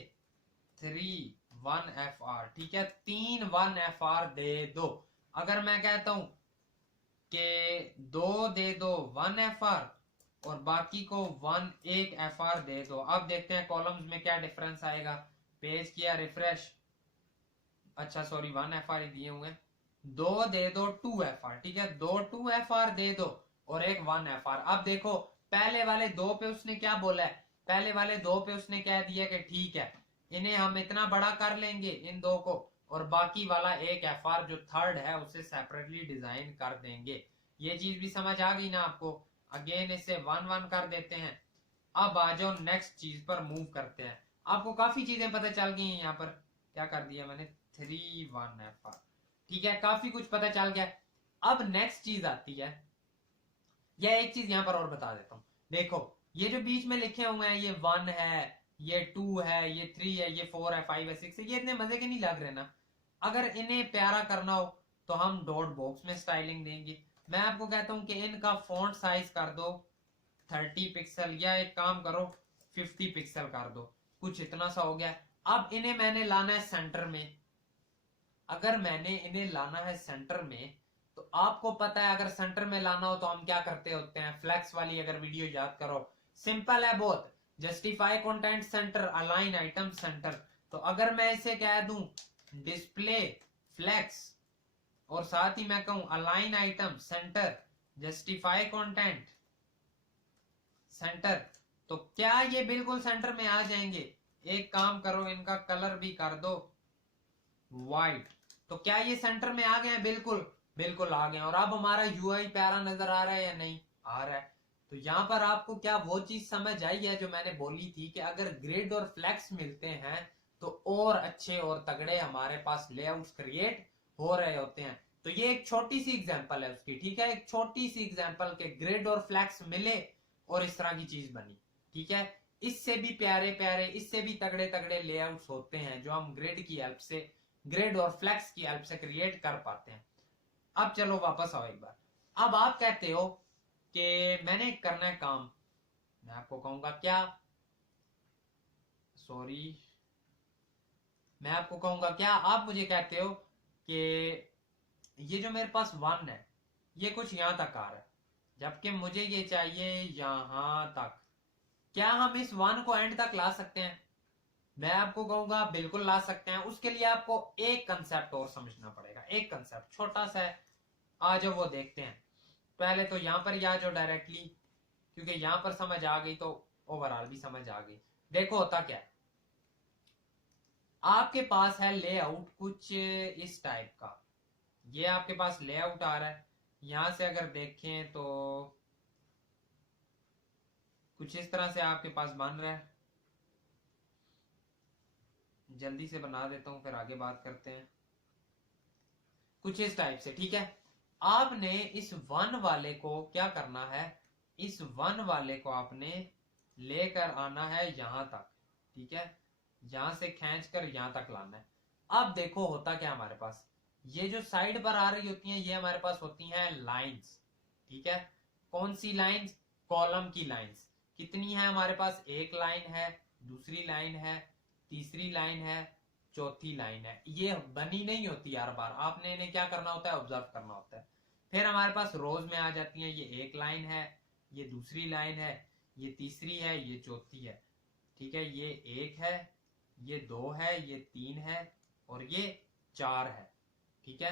3 1 FR। ठीक है, 3 1 FR दे दो। अगर मैं कहता हूं कि 2 दे दो 1 FR और बाकी को 1 FR दे दो। अब देखते हैं कॉलम्स में क्या डिफरेंस आएगा। पेज किया रिफ्रेश, अच्छा सॉरी 1 FR ही दिए हुए। 2 दे दो 2 FR। ठीक है, 2 2 FR दे दो और एक 1 FR। अब देखो पहले वाले 2 पे उसने क्या बोला है? पहले वाले 2 पे उसने कह दिया कि ठीक है इन्हें हम इतना बड़ा कर लेंगे इन 2 को, और बाकी वाला 1 FR जो थर्ड है उसे सेपरेटली डिजाइन कर देंगे। ये चीज भी समझ आ गई ना आपको? अगेन इसे 1 1 कर देते हैं। अब आ जाओ नेक्स्ट चीज पर मूव करते हैं। आपको काफी चीजें पता चल गई हैं। यहाँ पर क्या कर दिया मैंने? 3 1 FR। ठीक है, काफी कुछ पता चल गया। अब नेक्स्ट चीज आती है, यह एक चीज यहां पर और बता देता हूं। देखो ये जो बीच में लिखे हुए हैं, ये 1 है, ये 2 है, ये 3 है, ये 4 है, 5 है, 6 है, ये इतने मजे के नहीं लग रहे ना। अगर इन्हें प्यारा करना हो तो हम डॉट बॉक्स में स्टाइलिंग देंगे। मैं आपको कहता हूं कि इनका फॉन्ट साइज कर दो 30 पिक्सल, या एक काम करो 50 पिक्सल कर दो, कुछ इतना सा हो गया। अब इन्हें मैंने लाना है सेंटर में। अगर मैंने इन्हें लाना है सेंटर में, तो आपको पता है अगर सेंटर में लाना हो तो हम क्या करते होते हैं? फ्लैक्स वाली अगर वीडियो याद करो, सिंपल है बहुत। Justify content centre, align item centre. तो अगर मैं इसे कह दूं डिस्प्ले फ्लैक्स और साथ ही मैं कहूं align item centre, justify content centre, तो क्या ये बिल्कुल सेंटर में आ जाएंगे? एक काम करो इनका कलर भी कर दो व्हाइट, तो क्या ये सेंटर में आ गए हैं? बिल्कुल बिल्कुल आ गए। और अब हमारा यूआई प्यारा नजर आ रहा है या नहीं आ रहा है? तो यहां पर आपको क्या वो चीज समझ आई है जो मैंने बोली थी कि अगर ग्रिड और फ्लैक्स मिलते हैं तो और अच्छे और तगड़े हमारे पास लेआउट्स क्रिएट हो रहे होते हैं। तो ये एक छोटी सी एग्जांपल है उसकी। ठीक है, एक छोटी सी एग्जांपल के ग्रिड और फ्लैक्स मिले और इस तरह की चीज बनी। ठीक है, इससे भी प्यारे प्यारे, इससे भी तगड़े तगड़े लेआउट्स होते हैं जो हम ग्रिड की हेल्प से, ग्रिड और फ्लैक्स की हेल्प से क्रिएट कर पाते हैं। अब चलो वापस आओ एक बार। अब आप कहते हो कि मैंने करना है काम, मैं आपको कहूंगा क्या? सॉरी, मैं आपको कहूंगा क्या? आप मुझे कहते हो कि ये जो मेरे पास 1 है ये कुछ यहां तक आ रहा है, जबकि मुझे ये चाहिए यहां तक। क्या हम इस 1 को एंड तक ला सकते हैं? मैं आपको कहूंगा बिल्कुल ला सकते हैं। उसके लिए आपको एक कंसेप्ट और समझना पड़ेगा, एक कंसेप्ट छोटा सा है, आ जाओ वो देखते हैं। पहले तो यहां पर ही आ जाओ डायरेक्टली, क्योंकि यहां पर समझ आ गई तो ओवरऑल भी समझ आ गई। देखो होता क्या है, आपके पास है लेआउट कुछ इस टाइप का, ये आपके पास लेआउट आ रहा है। यहां से अगर देखें तो कुछ इस तरह से आपके पास बन रहा है। जल्दी से बना देता हूं फिर आगे बात करते हैं। कुछ इस टाइप से। ठीक है, आपने इस 1 वाले को क्या करना है? इस 1 वाले को आपने लेकर आना है यहां तक। ठीक है, यहां से खींच कर यहां तक लाना है। अब देखो होता क्या हमारे पास, ये जो साइड पर आ रही होती हैं ये हमारे पास होती हैं लाइंस। ठीक है, कौन सी लाइंस? कॉलम की लाइंस। कितनी है हमारे पास? एक लाइन है, दूसरी लाइन है, तीसरी लाइन है, चौथी लाइन है। ये बनी नहीं होती हर बार, आपने इन्हें क्या करना होता है? ऑब्जर्व करना होता है। फिर हमारे पास रोज में आ जाती हैं, ये एक लाइन है, ये दूसरी लाइन है, ये तीसरी है, ये चौथी है। ठीक है, ये एक है, ये दो है, ये तीन है और ये चार है। ठीक है,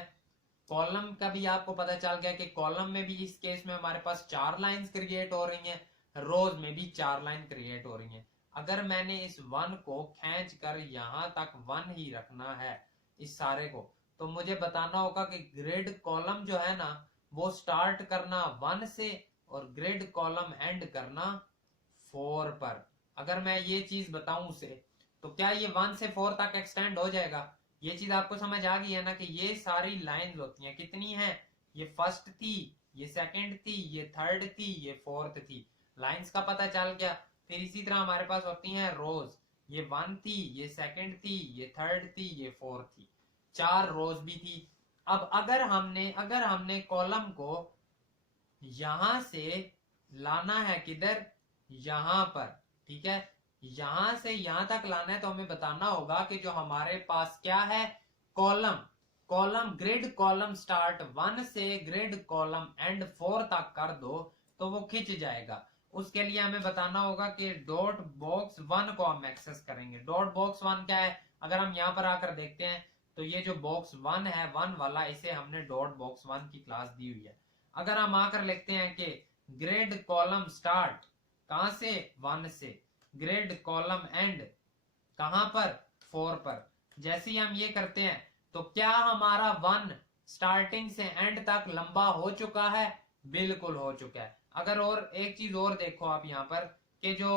कॉलम का भी आपको पता चल गया कि कॉलम में भी इस केस में हमारे पास चार लाइंस क्रिएट हो रही हैं, रोज में भी चार लाइन क्रिएट हो रही हैं। अगर मैंने इस वन को खींच कर यहां तक वन ही रखना है इस सारे को, तो मुझे बताना होगा कि ग्रिड कॉलम जो है ना वो स्टार्ट करना वन से और ग्रिड कॉलम एंड करना 4 पर। अगर मैं ये चीज बताऊं उसे, तो क्या ये 1 से 4 तक एक्सटेंड हो जाएगा? ये चीज आपको समझ आ गई है ना कि ये सारी लाइंस होती हैं, कितनी हैं? ये फर्स्ट थी, ये सेकंड थी, ये थर्ड थी, ये फोर्थ थी। लाइंस का पता चल गया। फिर इसी तरह हमारे पास होती हैं रोज। ये 1 थी, ये सेकंड थी, ये थर्ड थी, ये फोर्थ थी, चार रोज भी थी। अब अगर हमने कॉलम को यहां से लाना है, किधर? यहां पर। ठीक है, यहां से यहां तक लाना है तो हमें बताना होगा कि जो हमारे पास क्या है? कॉलम ग्रिड कॉलम स्टार्ट 1 से ग्रिड कॉलम एंड 4 तक कर दो तो वो खिंच जाएगा। उसके लिए हमें बताना होगा कि डॉट बॉक्स 1 को हम एक्सेस करेंगे। डॉट बॉक्स 1 क्या है? अगर हम यहां पर आकर देखते हैं तो ये जो बॉक्स 1 है, 1 वाला, इसे हमने डॉट बॉक्स 1 की क्लास दी हुई है। अगर हम आकर लिखते हैं कि ग्रिड कॉलम स्टार्ट कहां से? 1 से। ग्रिड कॉलम एंड कहां पर? 4 पर। जैसे ही हम ये करते हैं तो क्या हमारा 1 स्टार्टिंग से एंड तक लंबा हो चुका है? बिल्कुल हो चुका है। अगर और एक चीज और देखो आप यहां पर कि जो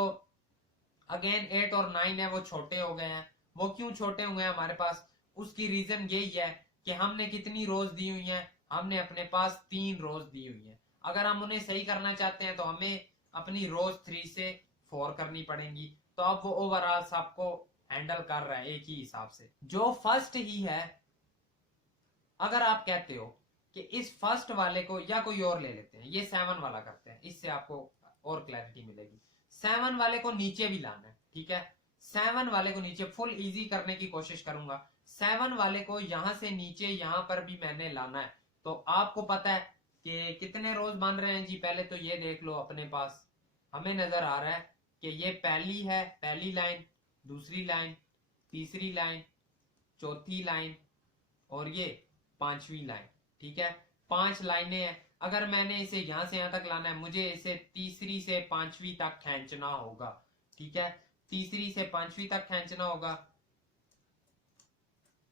अगेन 8 और 9 है वो छोटे हो गए हैं। वो क्यों छोटे हुए हैं हमारे पास? उसकी रीजन यही है कि हमने कितनी रोज दी हुई है? हमने अपने पास 3 रोज दी हुई है। अगर हम उन्हें सही करना चाहते हैं तो हमें अपनी रोज 3 से 4 करनी पड़ेंगी। तो अब वो ओवरऑल सबको हैंडल कर रहा है एक ही हिसाब से। जो फर्स्ट ही है, अगर आप कहते हो कि इस फर्स्ट वाले को या कोई और ले लेते हैं, ये 7 वाला करते हैं, इससे आपको और क्लैरिटी मिलेगी। 7 वाले को नीचे भी लाना है। ठीक है, 7 वाले को नीचे, फुल इजी करने की कोशिश करूंगा। 7 वाले को यहां से नीचे यहां पर भी मैंने लाना है। तो आपको पता है कि कितने रोज बन रहे हैं जी? पहले तो ये देख लो अपने पास, हमें नजर आ रहा है कि ये पहली है, पहली लाइन, दूसरी लाइन, तीसरी लाइन, चौथी लाइन और ये पांचवी लाइन। ठीक है, 5 लाइनें हैं। अगर मैंने इसे यहां से यहां तक लाना है, मुझे इसे तीसरी से पांचवी तक खींचना होगा। ठीक है, तीसरी से पांचवी तक खींचना होगा।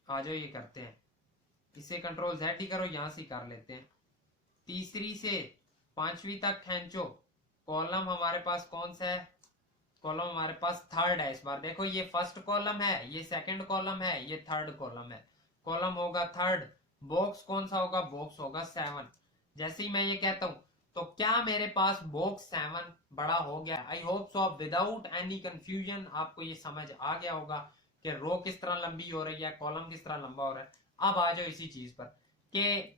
आ जाओ ये करते हैं, इसे कंट्रोल Z ही करो, यहां से कर लेते हैं। तीसरी से पांचवी तक खींचो। कॉलम हमारे पास कौन सा है? कॉलम हमारे पास थर्ड है। इस बार देखो, ये फर्स्ट कॉलम है, ये सेकंड कॉलम है, ये थर्ड कॉलम है। कॉलम होगा थर्ड। बॉक्स कौन सा होगा? बॉक्स होगा 7। जैसे ही मैं ये कहता हूं तो क्या मेरे पास बॉक्स 7 बड़ा हो गया? I hope so, without any confusion आपको ये समझ आ गया होगा कि रो किस तरह लंबी हो रही है, कॉलम किस तरह लंबा हो रहा है। अब आ जाओ इसी चीज पर कि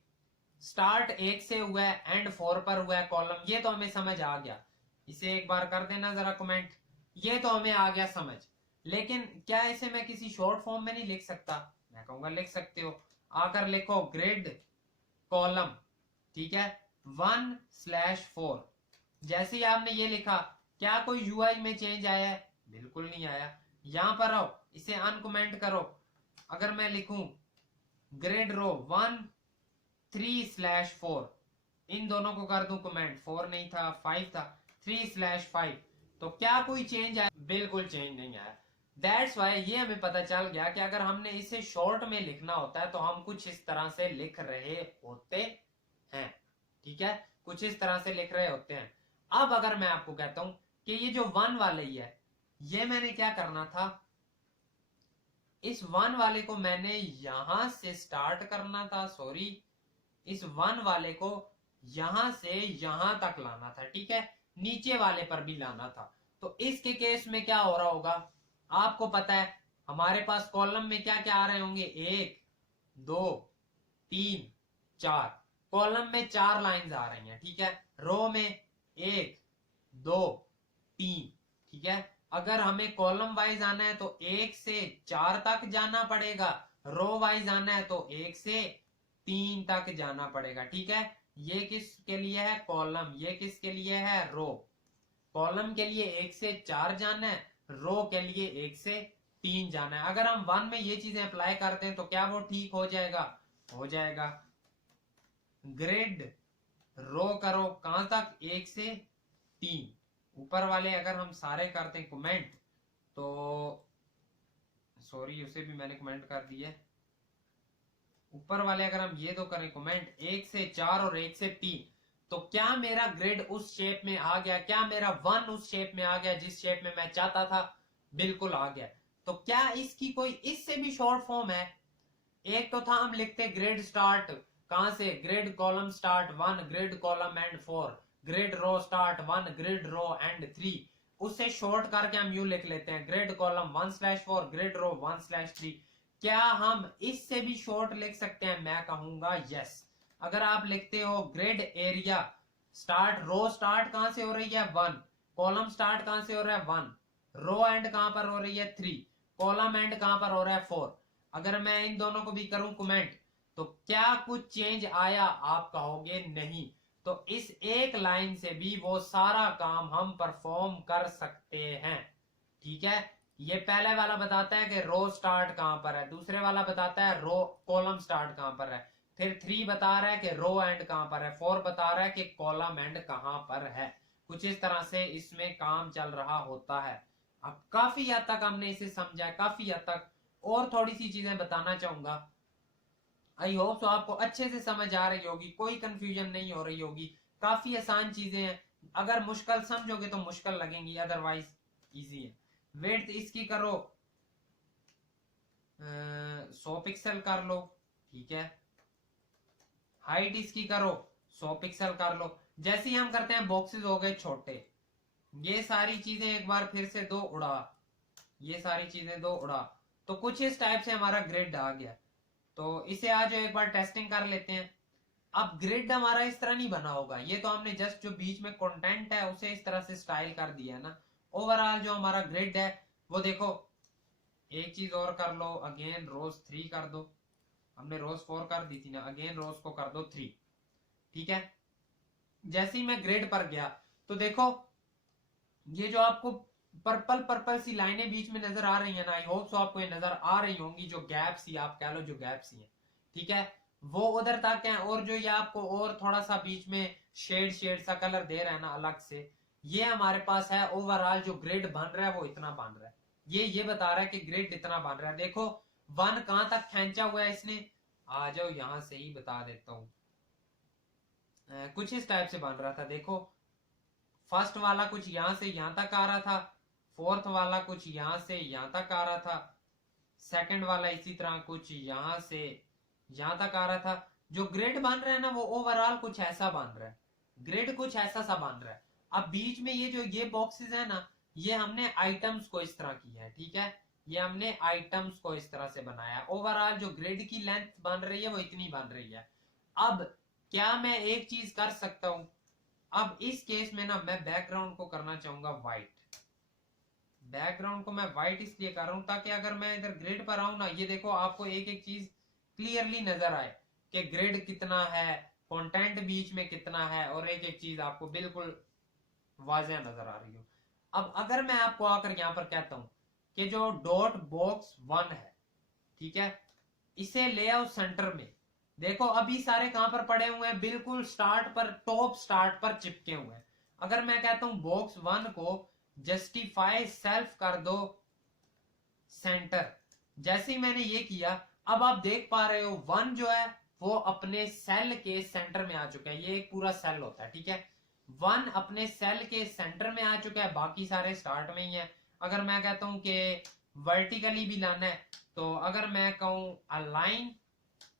स्टार्ट 1 से हुआ है, एंड 4 पर हुआ है कॉलम, ये तो हमें समझ आ गया। इसे एक बार कर देना जरा कमेंट, ये तो हमें आ गया समझ। लेकिन क्या इसे मैं किसी शॉर्ट फॉर्म में नहीं लिख सकता? मैं कहूंगा लिख सकते हो। आकर लिखो ग्रिड कॉलम, ठीक है, 1/4। जैसे ही आपने ये लिखा, क्या कोई यूआई में चेंज आया है? बिल्कुल नहीं आया। यहां पर आओ, इसे अनकमेंट करो। अगर मैं लिखूं ग्रिड रो 1/3/4, इन दोनों को कर दूं कमेंट, 4 नहीं था 5 था, 3/5, तो क्या कोई चेंज आया? बिल्कुल चेंज नहीं आया। दैट्स वाई ये हमें पता चल गया कि अगर हमने इसे शॉर्ट में लिखना होता है तो हम कुछ इस तरह से लिख रहे होते हैं। ठीक है, कुछ इस तरह से लिख रहे होते हैं। अब अगर मैं आपको कहता हूं कि ये जो 1 वाले ही है, ये मैंने क्या करना था? इस 1 वाले को मैंने यहां से स्टार्ट करना था, सॉरी, इस 1 वाले को यहां से यहां तक लाना था। ठीक है, नीचे वाले पर भी लाना था। तो इसके केस में क्या हो रहा होगा? आपको पता है हमारे पास कॉलम में क्या क्या आ रहे होंगे, 1 2 3 4, कॉलम में 4 लाइंस आ रही हैं, ठीक है। रो में 1 2 3, ठीक है। अगर हमें कॉलम वाइज आना है तो 1 से 4 तक जाना पड़ेगा, रो वाइज आना है तो 1 से 3 तक जाना पड़ेगा, ठीक है। ये किसके लिए है, कॉलम, ये किसके लिए है, रो। कॉलम के लिए 1 से 4 जाना है, रो के लिए 1 से 3 जाना है। अगर हम 1 में ये चीजें अप्लाई करते हैं तो क्या वो ठीक हो जाएगा, हो जाएगा। ग्रिड रो करो कहां तक, 1 से 3। ऊपर वाले अगर हम सारे करते हैं कमेंट तो, सॉरी उसे भी मैंने कमेंट कर दिया। ऊपर वाले अगर हम ये दो करें कमेंट, 1 से 4 और 1 से 3, तो क्या मेरा ग्रिड उस शेप में आ गया, क्या मेरा 1 उस शेप में आ गया जिस शेप में मैं चाहता था, बिल्कुल आ गया। तो क्या इसकी कोई इससे भी शॉर्ट फॉर्म है, एक तो था हम लिखते ग्रिड स्टार्ट, कहां से, grid column start 1, grid column end 4, grid row start 1, grid row end 3। उससे शॉर्ट करके हम यूं लिख लेते हैं, ग्रिड कॉलम 1/4, ग्रिड रो 1/3। क्या हम इससे भी शॉर्ट लिख सकते हैं, मैं कहूंगा यस। अगर आप लिखते हो ग्रिड एरिया स्टार्ट, रो स्टार्ट कहां से हो रही है 1, कॉलम स्टार्ट कहां से हो रहा है 1, रो एंड कहां पर हो रही है 3, कॉलम एंड कहां पर हो रहा है 4। अगर मैं इन दोनों को भी करूं कमेंट तो क्या कुछ चेंज आया, आप कहोगे नहीं। तो इस एक लाइन से भी वो सारा काम हम परफॉर्म कर सकते हैं, ठीक है। ये पहले वाला बताता है कि रो स्टार्ट कहां पर है, दूसरे वाला बताता है रो कॉलम स्टार्ट कहां पर है, फिर 3 बता रहा है कि रो एंड कहां पर है, 4 बता रहा है कि कॉलम एंड कहां पर है। कुछ इस तरह से इसमें काम चल रहा होता है। अब काफी हद तक हमने इसे समझा है, काफी हद तक। और थोड़ी सी चीजें बताना चाहूंगा, आई होप तो आपको अच्छे से समझ आ रही होगी, कोई कंफ्यूजन नहीं हो रही होगी। काफी आसान चीजें हैं, अगर मुश्किल समझोगे तो मुश्किल लगेंगी, अदरवाइज इजी है। विड्थ इसकी करो 100 पिक्सल कर लो, ठीक है। हाइट इसकी करो 100 पिक्सल कर लो। जैसे ही हम करते हैं बॉक्सेस हो गए छोटे, ये सारी चीजें एक बार फिर से दो उड़ा, ये सारी चीजें दो उड़ा, तो कुछ इस टाइप से हमारा ग्रिड आ गया। तो इसे आज एक बार टेस्टिंग कर लेते हैं। अब ग्रिड हमारा इस तरह नहीं बना होगा, ये तो हमने जस्ट जो बीच में कंटेंट है उसे इस तरह से स्टाइल कर दिया है ना। ओवरऑल जो हमारा ग्रिड है वो देखो, एक चीज और कर लो, अगेन रोज 3 कर दो, हमने रोज 4 कर दी थी ना, अगेन रोज को कर दो 3, ठीक है। जैसे ही मैं ग्रिड पर गया तो देखो ये जो आपको पर्पल पर्पल सी लाइनें बीच में नजर आ रही है ना, आई होप सो आपको ये नजर आ रही होंगी, जो गैप्स ही आप कह लो, जो गैप्स ही है, ठीक है, वो उधर तक है। और जो ये आपको और थोड़ा सा बीच में शेड शेड सा कलर दे रहा है ना अलग से, ये हमारे पास है। ओवरऑल जो ग्रिड बन रहा है वो इतना बन रहा है, ये बता रहा है कि ग्रिड इतना बन रहा है। देखो 1 कहां तक खींचा हुआ है इसने, आ जाओ यहां से ही बता देता हूं। कुछ इस टाइप से बन रहा था, देखो फर्स्ट वाला कुछ यहां से यहां तक आ रहा था, फोर्थ वाला कुछ यहां से यहां तक आ रहा था, सेकंड वाला इसी तरह कुछ यहां से यहां तक आ रहा था। जो ग्रिड बन रहा है ना वो ओवरऑल कुछ ऐसा बन रहा है, ग्रिड कुछ ऐसा सा बन रहा है। अब बीच में ये जो ये बॉक्सेस है ना, ये हमने आइटम्स को इस तरह किया है, ठीक है, ये हमने आइटम्स को इस तरह से बनाया। ओवरऑल जो ग्रिड की लेंथ बन रही है वो इतनी बन रही है। अब क्या मैं एक चीज कर सकता हूं, अब इस केस में ना मैं बैकग्राउंड को करना चाहूंगा व्हाइट। बैकग्राउंड को मैं व्हाइट इसलिए कर रहा हूं ताकि अगर मैं इधर ग्रिड पर आऊं ना, ये देखो आपको एक एक चीज क्लियरली नजर आए कि ग्रिड कितना है, कंटेंट बीच में कितना है, और एक एक चीज आपको बिल्कुल वाज़ेह नजर आ रही हो। अब अगर मैं आपको आकर यहां पर कहता हूं कि जो डॉट बॉक्स 1 है, ठीक है, इसे ले आओ सेंटर में। देखो अभी सारे कहां पर पड़े हुए हैं, बिल्कुल स्टार्ट पर, टॉप स्टार्ट पर चिपके हुए हैं। अगर मैं कहता हूं बॉक्स 1 को जस्टिफाई सेल्फ कर दो सेंटर, जैसे ही मैंने ये किया, अब आप देख पा रहे हो 1 जो है वो अपने सेल के सेंटर में आ चुका है। ये एक पूरा सेल होता है, ठीक है, 1 अपने सेल के सेंटर में आ चुका है, बाकी सारे स्टार्ट में ही है। अगर मैं कहता हूं कि वर्टिकली भी लाना है, तो अगर मैं कहूं अलाइन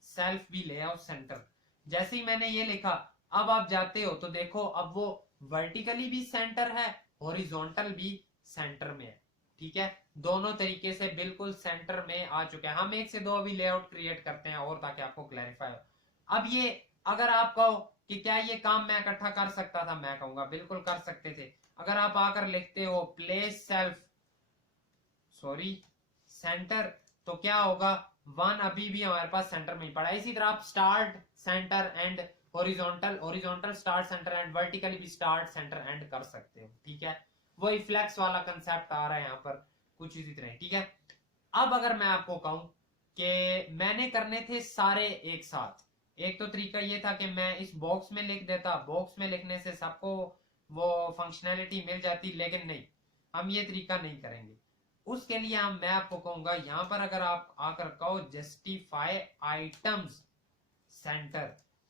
सेल्फ भी ले आओ सेंटर, जैसे ही मैंने ये लिखा, अब आप जाते हो तो देखो अब वो वर्टिकली भी सेंटर है, हॉरिजॉन्टल भी सेंटर में है, ठीक है, दोनों तरीके से बिल्कुल सेंटर में आ चुके हैं। हम एक से दो अभी लेआउट क्रिएट करते हैं और ताकि आपको क्लैरिफाई हो। अब ये अगर आप कहो कि क्या ये काम मैं इकट्ठा कर सकता था, मैं कहूंगा बिल्कुल कर सकते थे। अगर आप आकर लिखते हो प्लेस सेल्फ सेंटर, तो क्या होगा, वन अभी भी हमारे पास सेंटर में ही पड़ा है। इसी तरह आप start centre and horizontal start centre and vertically भी स्टार्ट सेंटर एंड कर सकते हो। ठीक है, वही फ्लेक्स वाला कंसेप्ट आ रहा है यहाँ पर, कुछ इसी तरह। ठीक है, अब अगर मैं आपको कहूं कि मैंने करने थे सारे एक साथ, एक तो तरीका ये था कि मैं इस बॉक्स में लिख देता, बॉक्स में लिखने से सबको वो फंक्शनैलिटी मिल जाती, लेकिन नहीं, हम ये तरीका नहीं करेंगे। उसके लिए हम मैं आपको कहूंगा यहां पर अगर आप आकर कहो जस्टिफाई आइटम्स सेंटर,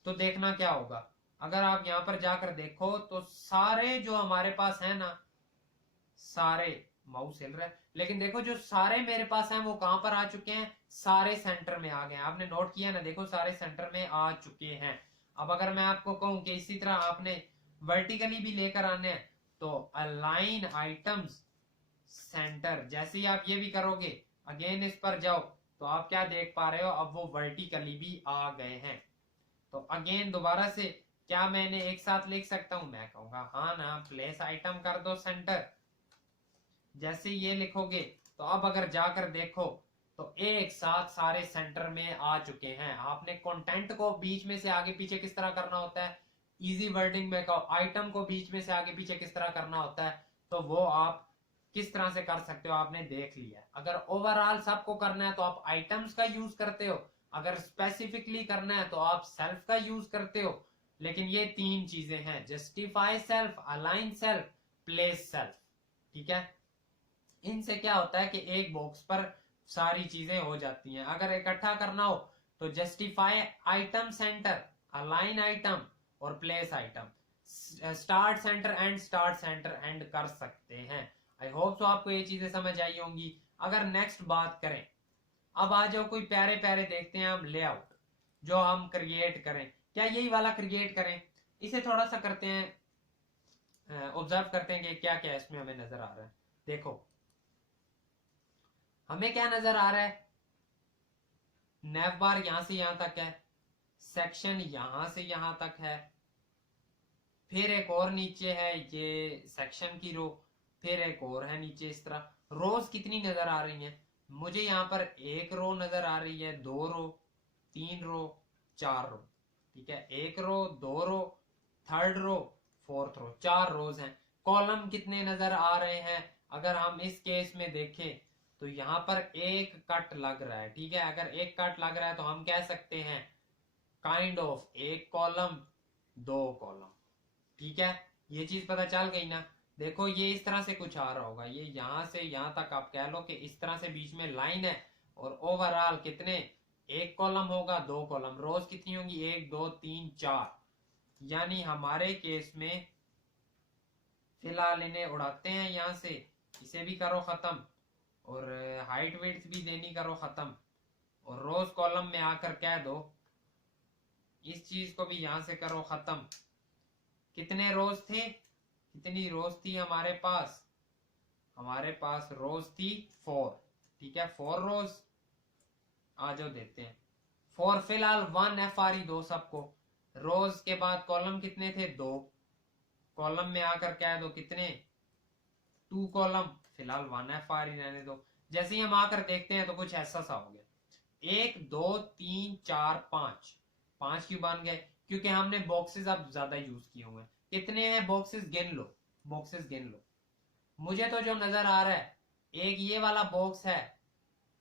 तो देखना क्या होगा। अगर आप यहां पर जाकर देखो तो सारे जो हमारे पास है ना, सारे, माउस हिल रहा है, लेकिन देखो जो सारे मेरे पास हैं वो कहां पर आ चुके हैं, सारे सेंटर में आ गए। आपने नोट किया ना, देखो सारे सेंटर में आ चुके हैं। अब अगर मैं आपको कहूं कि इसी तरह आपने वर्टिकली भी लेकर आने हैं, तो अलाइन आइटम्स सेंटर, जैसे ही आप ये भी करोगे, अगेन इस पर जाओ, तो आप क्या देख पा रहे हो, अब वो वर्टिकली भी आ गए हैं। तो अगेन दोबारा से क्या मैंने एक साथ लिख सकता हूं, मैं कहूंगा हाँ ना, प्लेस आइटम कर दो सेंटर। जैसे ये लिखोगे तो अब अगर जाकर देखो तो एक साथ सारे सेंटर में आ चुके हैं। आपने कंटेंट को बीच में से आगे पीछे किस तरह करना होता है, इजी वर्डिंग में कहो, आइटम को बीच में से आगे पीछे किस तरह करना होता है, तो वो आप किस तरह से कर सकते हो आपने देख लिया। अगर ओवरऑल सबको करना है तो आप आइटम्स का यूज करते हो, अगर स्पेसिफिकली करना है तो आप सेल्फ का यूज करते हो। लेकिन ये तीन चीजें हैं, justify self, align self, place self. ठीक है, इनसे क्या होता है कि एक बॉक्स पर सारी चीजें हो जाती हैं। अगर इकट्ठा करना हो तो justify item centre, align item और place item, start centre end कर सकते हैं। आई होप सो आपको ये चीजें समझ आई होंगी। अगर नेक्स्ट बात करें, अब आ जाओ कोई प्यारे प्यारे देखते हैं हम लेआउट जो हम क्रिएट करें। क्या यही वाला क्रिएट करें, इसे थोड़ा सा करते हैं, ऑब्जर्व करते हैं कि क्या क्या इसमें हमें नजर आ रहा है। देखो हमें क्या नजर आ रहा है, नैव बार यहां से यहां तक है, सेक्शन यहां से यहां तक है, फिर एक और नीचे है ये सेक्शन की रो, फिर एक और है नीचे। इस तरह रोज कितनी नजर आ रही हैं, मुझे यहाँ पर एक रो नजर आ रही है, दो रो, तीन रो, चार रो। ठीक है, एक रो, दो रो, थर्ड रो, फोर्थ रो, चार रोज हैं। कॉलम कितने नजर आ रहे हैं, अगर हम इस केस में देखें तो यहाँ पर एक कट लग रहा है। ठीक है, अगर एक कट लग रहा है तो हम कह सकते हैं काइंड ऑफ एक कॉलम, दो कॉलम। ठीक है, ये चीज पता चल गई ना। देखो ये इस तरह से कुछ आ रहा होगा, ये यहां से यहां तक आप कह लो कि इस तरह से बीच में लाइन है, और ओवरऑल कितने, एक कॉलम होगा, दो कॉलम, रोज कितनी होंगी, एक, दो, तीन, चार। यानी हमारे केस में फिलहाल इन्हें उड़ाते हैं यहां से, इसे भी करो खत्म, और हाइट वेट भी देनी करो खत्म, और रोज कॉलम में आकर कह दो इस चीज को भी यहां से करो खत्म। कितने रोज थे, कितनी रोज थी हमारे पास, हमारे पास रोज थी 4। ठीक है, 4 रोज। आ जाओ देते हैं 4, फिलहाल 1 FRE दो सबको। रोज के बाद कॉलम कितने थे, 2, कॉलम में आकर कह दो कितने, 2 कॉलम, फिलहाल 1 FRE रहने दो। जैसे ही हम आकर देखते हैं तो कुछ ऐसा सा हो गया, 1 2 3 4 5, 5 क्यों बन गए, क्योंकि हमने बॉक्सेस अब ज्यादा यूज किए हुए हैं। कितने हैं बॉक्सेस, गिन लो, बॉक्सेस गिन लो। मुझे तो जो नजर आ रहा है, एक ये वाला बॉक्स है,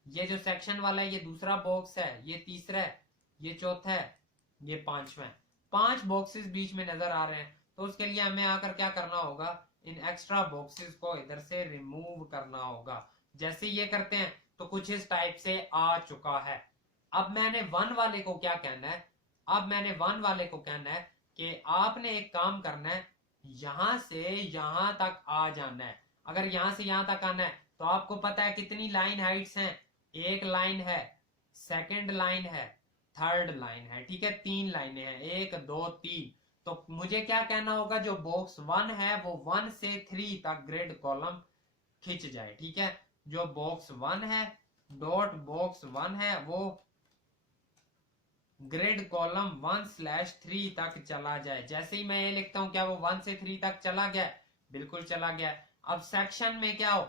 ये जो सेक्शन वाला है ये दूसरा बॉक्स है, ये तीसरा है, ये चौथा है, ये पांचवा है। 5 बॉक्सेस बीच में नजर आ रहे हैं। तो उसके लिए हमें आकर क्या करना होगा, इन एक्स्ट्रा बॉक्सेस को इधर से रिमूव करना होगा। जैसे ये करते हैं तो कुछ इस टाइप से आ चुका है। अब मैंने 1 वाले को क्या कहना है, अब मैंने 1 वाले को कहना है कि आपने एक काम करना है, यहां से यहां तक आ जाना है। अगर यहां से यहां तक आना है तो आपको पता है कितनी लाइन हाइट्स हैं, एक लाइन है, सेकंड लाइन है, थर्ड लाइन है। ठीक है, 3 लाइनें हैं, 1 2 3। तो मुझे क्या कहना होगा, जो बॉक्स 1 है वो 1 से 3 तक ग्रिड कॉलम खिंच जाए, ठीक है। जो बॉक्स 1 है, डॉट बॉक्स 1 है, वो ग्रिड कॉलम 1/3 तक चला जाए। जैसे ही मैं ये लिखता हूं, क्या वो 1 से 3 तक चला गया? बिल्कुल चला गया। अब सेक्शन में क्या हो,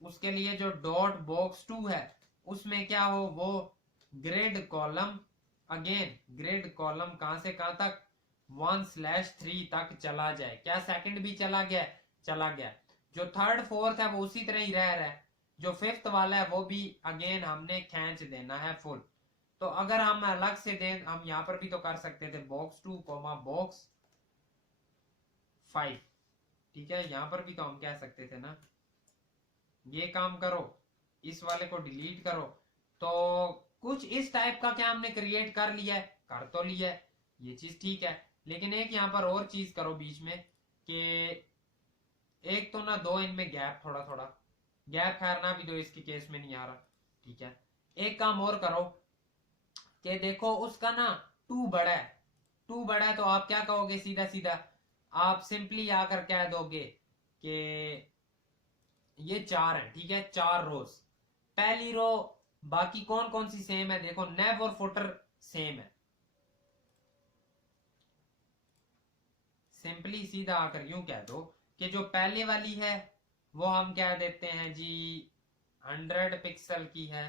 उसके लिए जो डॉट बॉक्स 2 है उसमें क्या हो, वो grid column, again grid column कहां से कहां तक? 1/3 तक चला जाए। क्या सेकंड भी चला गया? चला गया। जो थर्ड फोर्थ है वो उसी तरह ही रह रहा है। जो फिफ्थ वाला है वो भी अगेन हमने खींच देना है फुल। तो अगर हम अलग से दें, हम यहां पर भी तो कर सकते थे, बॉक्स 2 बॉक्स 5, ठीक है। यहां पर भी तो हम कह सकते थे ना, ये काम करो, इस वाले को डिलीट करो। तो कुछ इस टाइप का क्या हमने क्रिएट कर लिया है, कर तो लिया है, ये चीज ठीक है। लेकिन एक यहां पर और चीज करो बीच में, कि एक तो ना दो इनमें गैप, थोड़ा थोड़ा गैप, खैर ना भी दो, इसके केस में नहीं आ रहा, ठीक है। एक काम और करो कि देखो उसका ना 2 बड़ा है, 2 बड़ा है, तो आप क्या कहोगे? सीधा सीधा आप सिंपली आकर कह दोगे कि ये 4 है, ठीक है, 4 रोज। पहली रो बाकी कौन कौन सी सेम है? देखो नेव और फुटर सेम है। सिंपली सीधा आकर यूं कह दो कि जो पहले वाली है वो हम क्या देते हैं जी, 100 पिक्सल की है।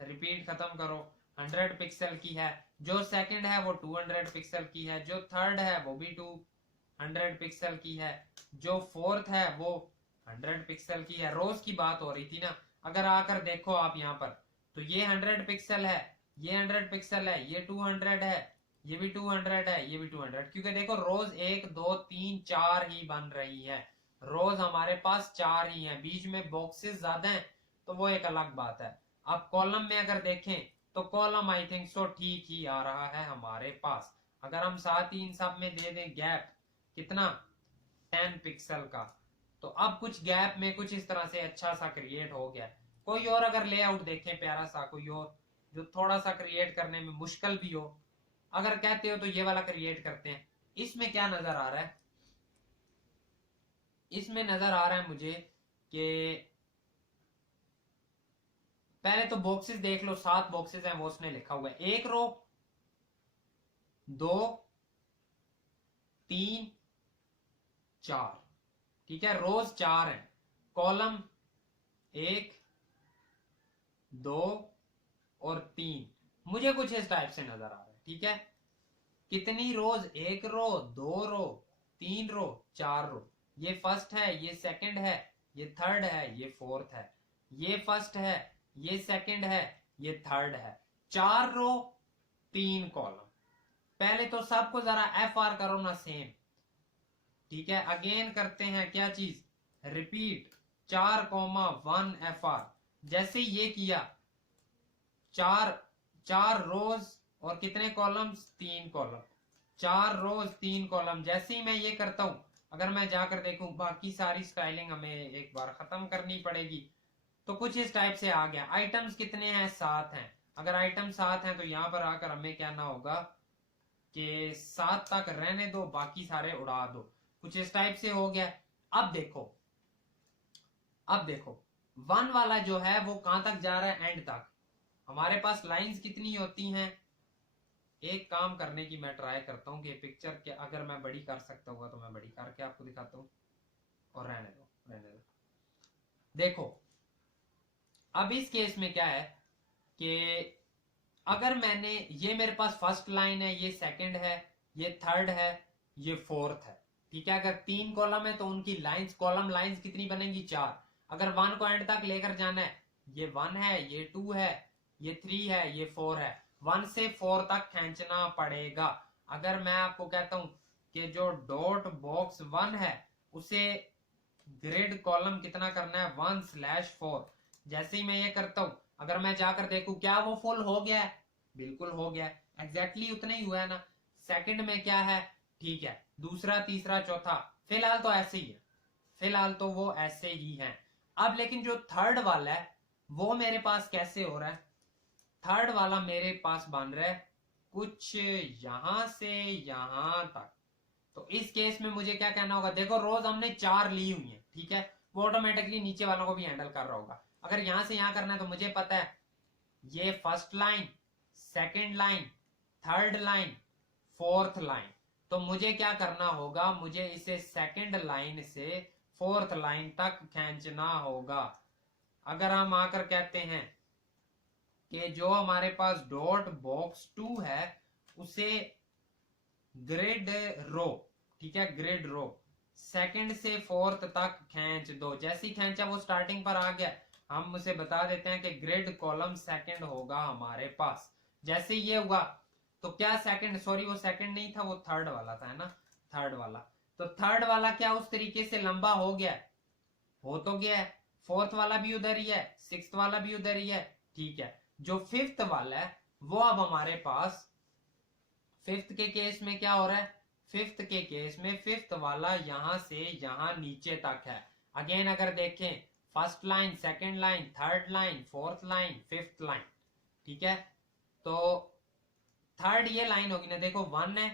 रिपीट खत्म करो, 100 पिक्सल की है। जो सेकंड है वो 200 पिक्सल की है। जो थर्ड है वो भी 200 पिक्सल की है। जो फोर्थ है वो 100 पिक्सल की है। रोज की बात हो रही थी ना। अगर आकर देखो आप यहाँ पर, तो ये 100 पिक्सल है, ये 100 पिक्सल है, ये 200 है, ये भी 200 है, ये भी 200, क्योंकि देखो रोज 1 2 3 4 ही बन रही है। रोज हमारे पास 4 ही है, बीच में बॉक्सेस ज्यादा हैं तो वो एक अलग बात है। अब कॉलम में अगर देखें तो कॉलम आई थिंक सो ठीक ही आ रहा है हमारे पास। अगर हम साथ ही इन सब में दे दें गैप, कितना? 10 पिक्सल का। तो अब कुछ गैप में कुछ इस तरह से अच्छा सा क्रिएट हो गया। कोई और अगर लेआउट देखें प्यारा सा, कोई और जो थोड़ा सा क्रिएट करने में मुश्किल भी हो, अगर कहते हो तो ये वाला क्रिएट करते हैं। इसमें क्या नजर आ रहा है? इसमें नजर आ रहा है मुझे कि पहले तो बॉक्सेस देख लो, 7 बॉक्सेस हैं वो उसने लिखा हुआ है। 1 रो, 2, 3, 4, ठीक है, रोज 4 है। कॉलम 1 2 और 3 मुझे कुछ इस टाइप से नजर आ रहा है, ठीक है। कितनी रोज? 1 रो, 2 रो, 3 रो, 4 रो। ये फर्स्ट है, ये सेकंड है, ये थर्ड है, ये फोर्थ है। ये फर्स्ट है, ये सेकंड है, ये थर्ड है। 4 रो, 3 कॉलम। पहले तो सबको जरा एफ आर करो ना सेम, ठीक है। अगेन करते हैं क्या चीज? Repeat 4,1 F R. जैसे ये किया, 4 रोज और कितने कॉलम्स? 3 कॉलम। 4 रोज 3 कॉलम। जैसे ही मैं ये करता हूं, अगर मैं जाकर देखूं, बाकी सारी स्टाइलिंग हमें एक बार खत्म करनी पड़ेगी। तो कुछ इस टाइप से आ गया। आइटम्स कितने हैं? 7 हैं। अगर आइटम 7 हैं तो यहां पर आकर हमें कहना होगा कि 7 तक रहने दो, बाकी सारे उड़ा दो। कुछ इस टाइप से हो गया। अब देखो, अब देखो 1 वाला जो है वो कहां तक जा रहा है? एंड तक। हमारे पास लाइंस कितनी होती हैं? एक काम करने की मैं ट्राई करता हूँ कि पिक्चर के अगर मैं बड़ी कर सकता हूँ तो मैं बड़ी करके आपको दिखाता हूँ, और रहने दो, रहने दो। देखो अब इस केस में क्या है कि अगर मैंने, ये मेरे पास फर्स्ट लाइन है, ये सेकंड है, ये थर्ड है, ये फोर्थ है, ठीक है। अगर 3 कॉलम है तो उनकी लाइंस, कॉलम लाइंस कितनी बनेंगी? 4। अगर 1 को एंड तक लेकर जाना है, ये 1 है, ये 2 है, ये 3 है, ये 4 है। 1 से 4 तक खींचना पड़ेगा। अगर मैं आपको कहता हूं कि जो डॉट बॉक्स 1 है उसे ग्रिड कॉलम कितना करना है? 1/4। जैसे ही मैं ये करता हूं, अगर मैं जाकर देखूं क्या वो फुल हो गया है? बिल्कुल हो गया है, एग्जैक्टली उतना ही हुआ है ना। सेकंड में क्या है? ठीक है, दूसरा, तीसरा, चौथा, फिलहाल तो ऐसे ही है, फिलहाल तो वो ऐसे ही है। अब लेकिन जो थर्ड वाला है वो मेरे पास कैसे हो रहा है? थर्ड वाला मेरे पास बन रहा है कुछ यहां से यहां तक। तो इस केस में मुझे क्या कहना होगा? देखो रोज हमने 4 ली हुई है, ठीक है, वो ऑटोमेटिकली नीचे वालों को भी हैंडल कर रहा होगा। अगर यहां से यहां करना है तो मुझे पता है ये first line, second line, third line, fourth line, तो मुझे क्या करना होगा, मुझे इसे सेकेंड लाइन से फोर्थ लाइन तक खींचना होगा। अगर हम आकर कहते हैं कि जो हमारे पास डॉट बॉक्स 2 है उसे ग्रिड रो, ठीक है, ग्रिड रो सेकंड से फोर्थ तक खींच दो। जैसे ही खींचा वो स्टार्टिंग पर आ गया, हम उसे बता देते हैं कि ग्रिड कॉलम सेकंड होगा हमारे पास। जैसे ये हुआ तो क्या सेकंड, सॉरी वो सेकंड नहीं था, वो थर्ड वाला था, है ना, थर्ड वाला। तो थर्ड वाला क्या उस तरीके से लंबा हो गया, हो तो गया है, फोर्थ वाला भी उधर ही है, सिक्स्थ वाला भी उधर ही है, ठीक है। जो फिफ्थ वाला है वो अब हमारे पास, फिफ्थ के केस में क्या हो रहा है, फिफ्थ के केस में फिफ्थ वाला यहां से यहां नीचे तक है। अगेन अगर देखें, first line, second line, third line, fourth line, fifth line, ठीक है। तो थर्ड ये लाइन होगी ना, देखो 1 है,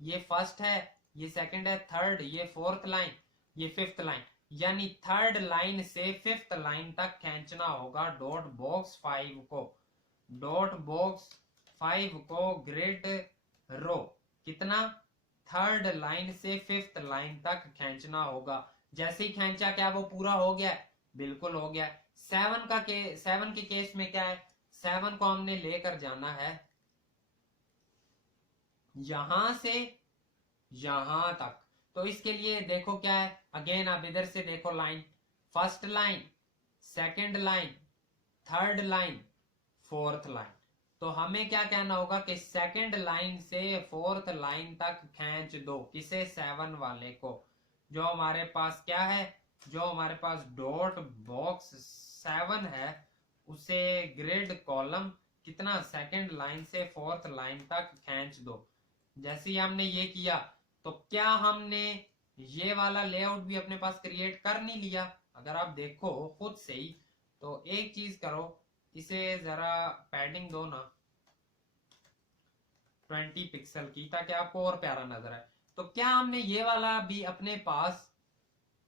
ये फर्स्ट है, ये सेकंड है, थर्ड, ये फोर्थ लाइन, ये फिफ्थ लाइन, यानी थर्ड लाइन से फिफ्थ लाइन तक खींचना होगा डॉट बॉक्स 5 को। डॉट बॉक्स 5 को ग्रिड रो कितना, थर्ड लाइन से फिफ्थ लाइन तक खींचना होगा। जैसे ही खींचा क्या वो पूरा हो गया, बिल्कुल हो गया। 7 के केस में क्या है, 7 को हमने लेकर जाना है यहां से यहां तक। तो इसके लिए देखो क्या है, अगेन आप इधर से देखो line, first line, second line, third line, fourth line. तो हमें क्या कहना होगा कि सेकंड लाइन से फोर्थ लाइन तक खींच दो, किसे, 7 वाले को। जो हमारे पास क्या है, जो हमारे पास डॉट बॉक्स 7 है उसे ग्रिड कॉलम कितना, सेकंड लाइन से फोर्थ लाइन तक खींच दो। जैसे ही हमने ये किया तो क्या हमने ये वाला लेआउट भी अपने पास क्रिएट कर नहीं लिया। अगर आप देखो खुद से ही, तो एक चीज करो, इसे जरा पैडिंग दो ना 20 पिक्सल की, ताकि आपको और प्यारा नजर आए। तो क्या हमने ये वाला भी अपने पास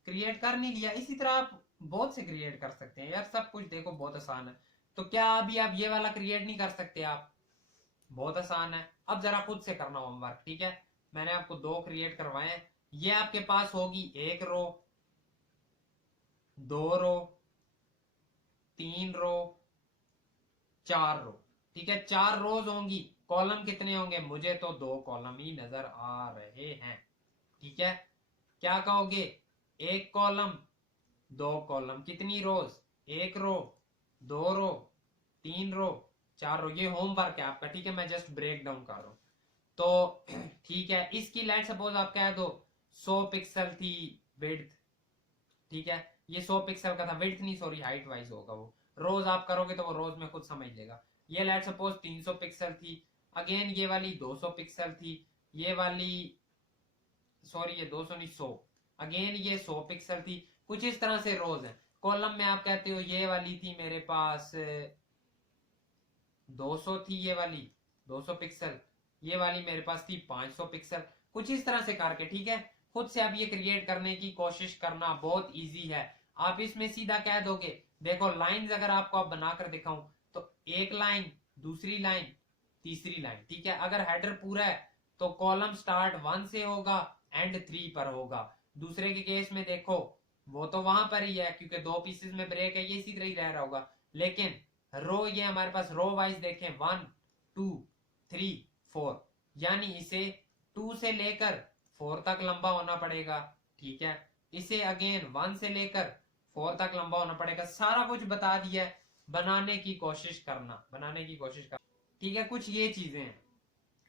क्रिएट कर नहीं लिया। इसी तरह आप बहुत से क्रिएट कर सकते हैं यार, सब कुछ देखो बहुत आसान है। तो क्या अभी आप ये वाला क्रिएट नहीं कर सकते, आप, बहुत आसान है। अब जरा खुद से करना होमवर्क, ठीक है। मैंने आपको 2 क्रिएट करवाए हैं। ये आपके पास होगी 1 रो, 2 रो, 3 रो, 4 रो, ठीक है, 4 रोज होंगी। कॉलम कितने होंगे, मुझे तो 2 कॉलम ही नजर आ रहे हैं, ठीक है। क्या कहोगे, 1 कॉलम, 2 कॉलम, कितनी रोज, 1 रो, 2 रो, 3 रो, 4 रो। ये होमवर्क है आपका, ठीक है, मैं जस्ट ब्रेक डाउन कर रहा हूं। तो ठीक है, इसकी लेट सपोज आप कह दो 100 पिक्सल थी विड्थ, ठीक है, ये 100 पिक्सल का था, विड्थ नहीं सॉरी हाइट वाइज होगा वो, रोज आप करोगे तो वो रोज में खुद समझ लेगा। ये लेट सपोज 300 पिक्सल थी, अगेन ये वाली 200 पिक्सल थी, ये वाली सॉरी ये 200 नहीं 100, अगेन ये 100 पिक्सल थी। कुछ इस तरह से रोज है। कॉलम में आप कहते हो ये वाली थी मेरे पास 200 थी, ये वाली 200 पिक्सल, ये वाली मेरे पास थी 500 पिक्सल। कुछ इस तरह से करके, ठीक है, खुद से आप ये क्रिएट करने की कोशिश करना, बहुत इजी है। आप इसमें सीधा कह दोगे, देखो लाइंस अगर आपको आप बनाकर दिखाऊं तो एक लाइन, दूसरी लाइन, तीसरी लाइन, ठीक है। अगर हेडर पूरा है तो कॉलम स्टार्ट 1 से होगा, एंड 3 पर होगा। दूसरे के केस में देखो वो तो वहां पर ही है क्योंकि 2 पीसेस में ब्रेक है, ये इसी तरह ही रह रहा होगा। लेकिन रो ये हमारे पास रो वाइज देखें 1 2 3 4, यानी इसे 2 से लेकर 4 तक लंबा होना पड़ेगा, ठीक है। इसे अगेन 1 से लेकर 4 तक लंबा होना पड़ेगा। सारा कुछ बता दिया है, बनाने की कोशिश करना, बनाने की कोशिश करना, ठीक है। कुछ ये चीजें हैं,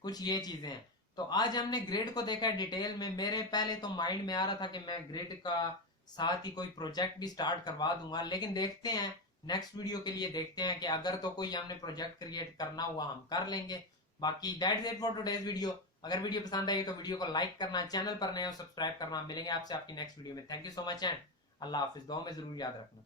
कुछ ये चीजें हैं। तो आज हमने ग्रिड को देखा डिटेल में। मेरे पहले तो माइंड में आ रहा था कि मैं ग्रिड का साथ ही कोई प्रोजेक्ट भी स्टार्ट करवा दूंगा, लेकिन देखते हैं नेक्स्ट वीडियो के लिए, देखते हैं कि अगर तो कोई हमने प्रोजेक्ट क्रिएट करना हुआ हम कर लेंगे। बाकी that's it for today's video. अगर वीडियो पसंद आई तो वीडियो को लाइक करना, चैनल पर नए हो सब्सक्राइब करना। मिलेंगे आपसे आपकी नेक्स्ट वीडियो में। Thank you so much and अल्लाह हाफिज। दुआ में जरूर याद रखना।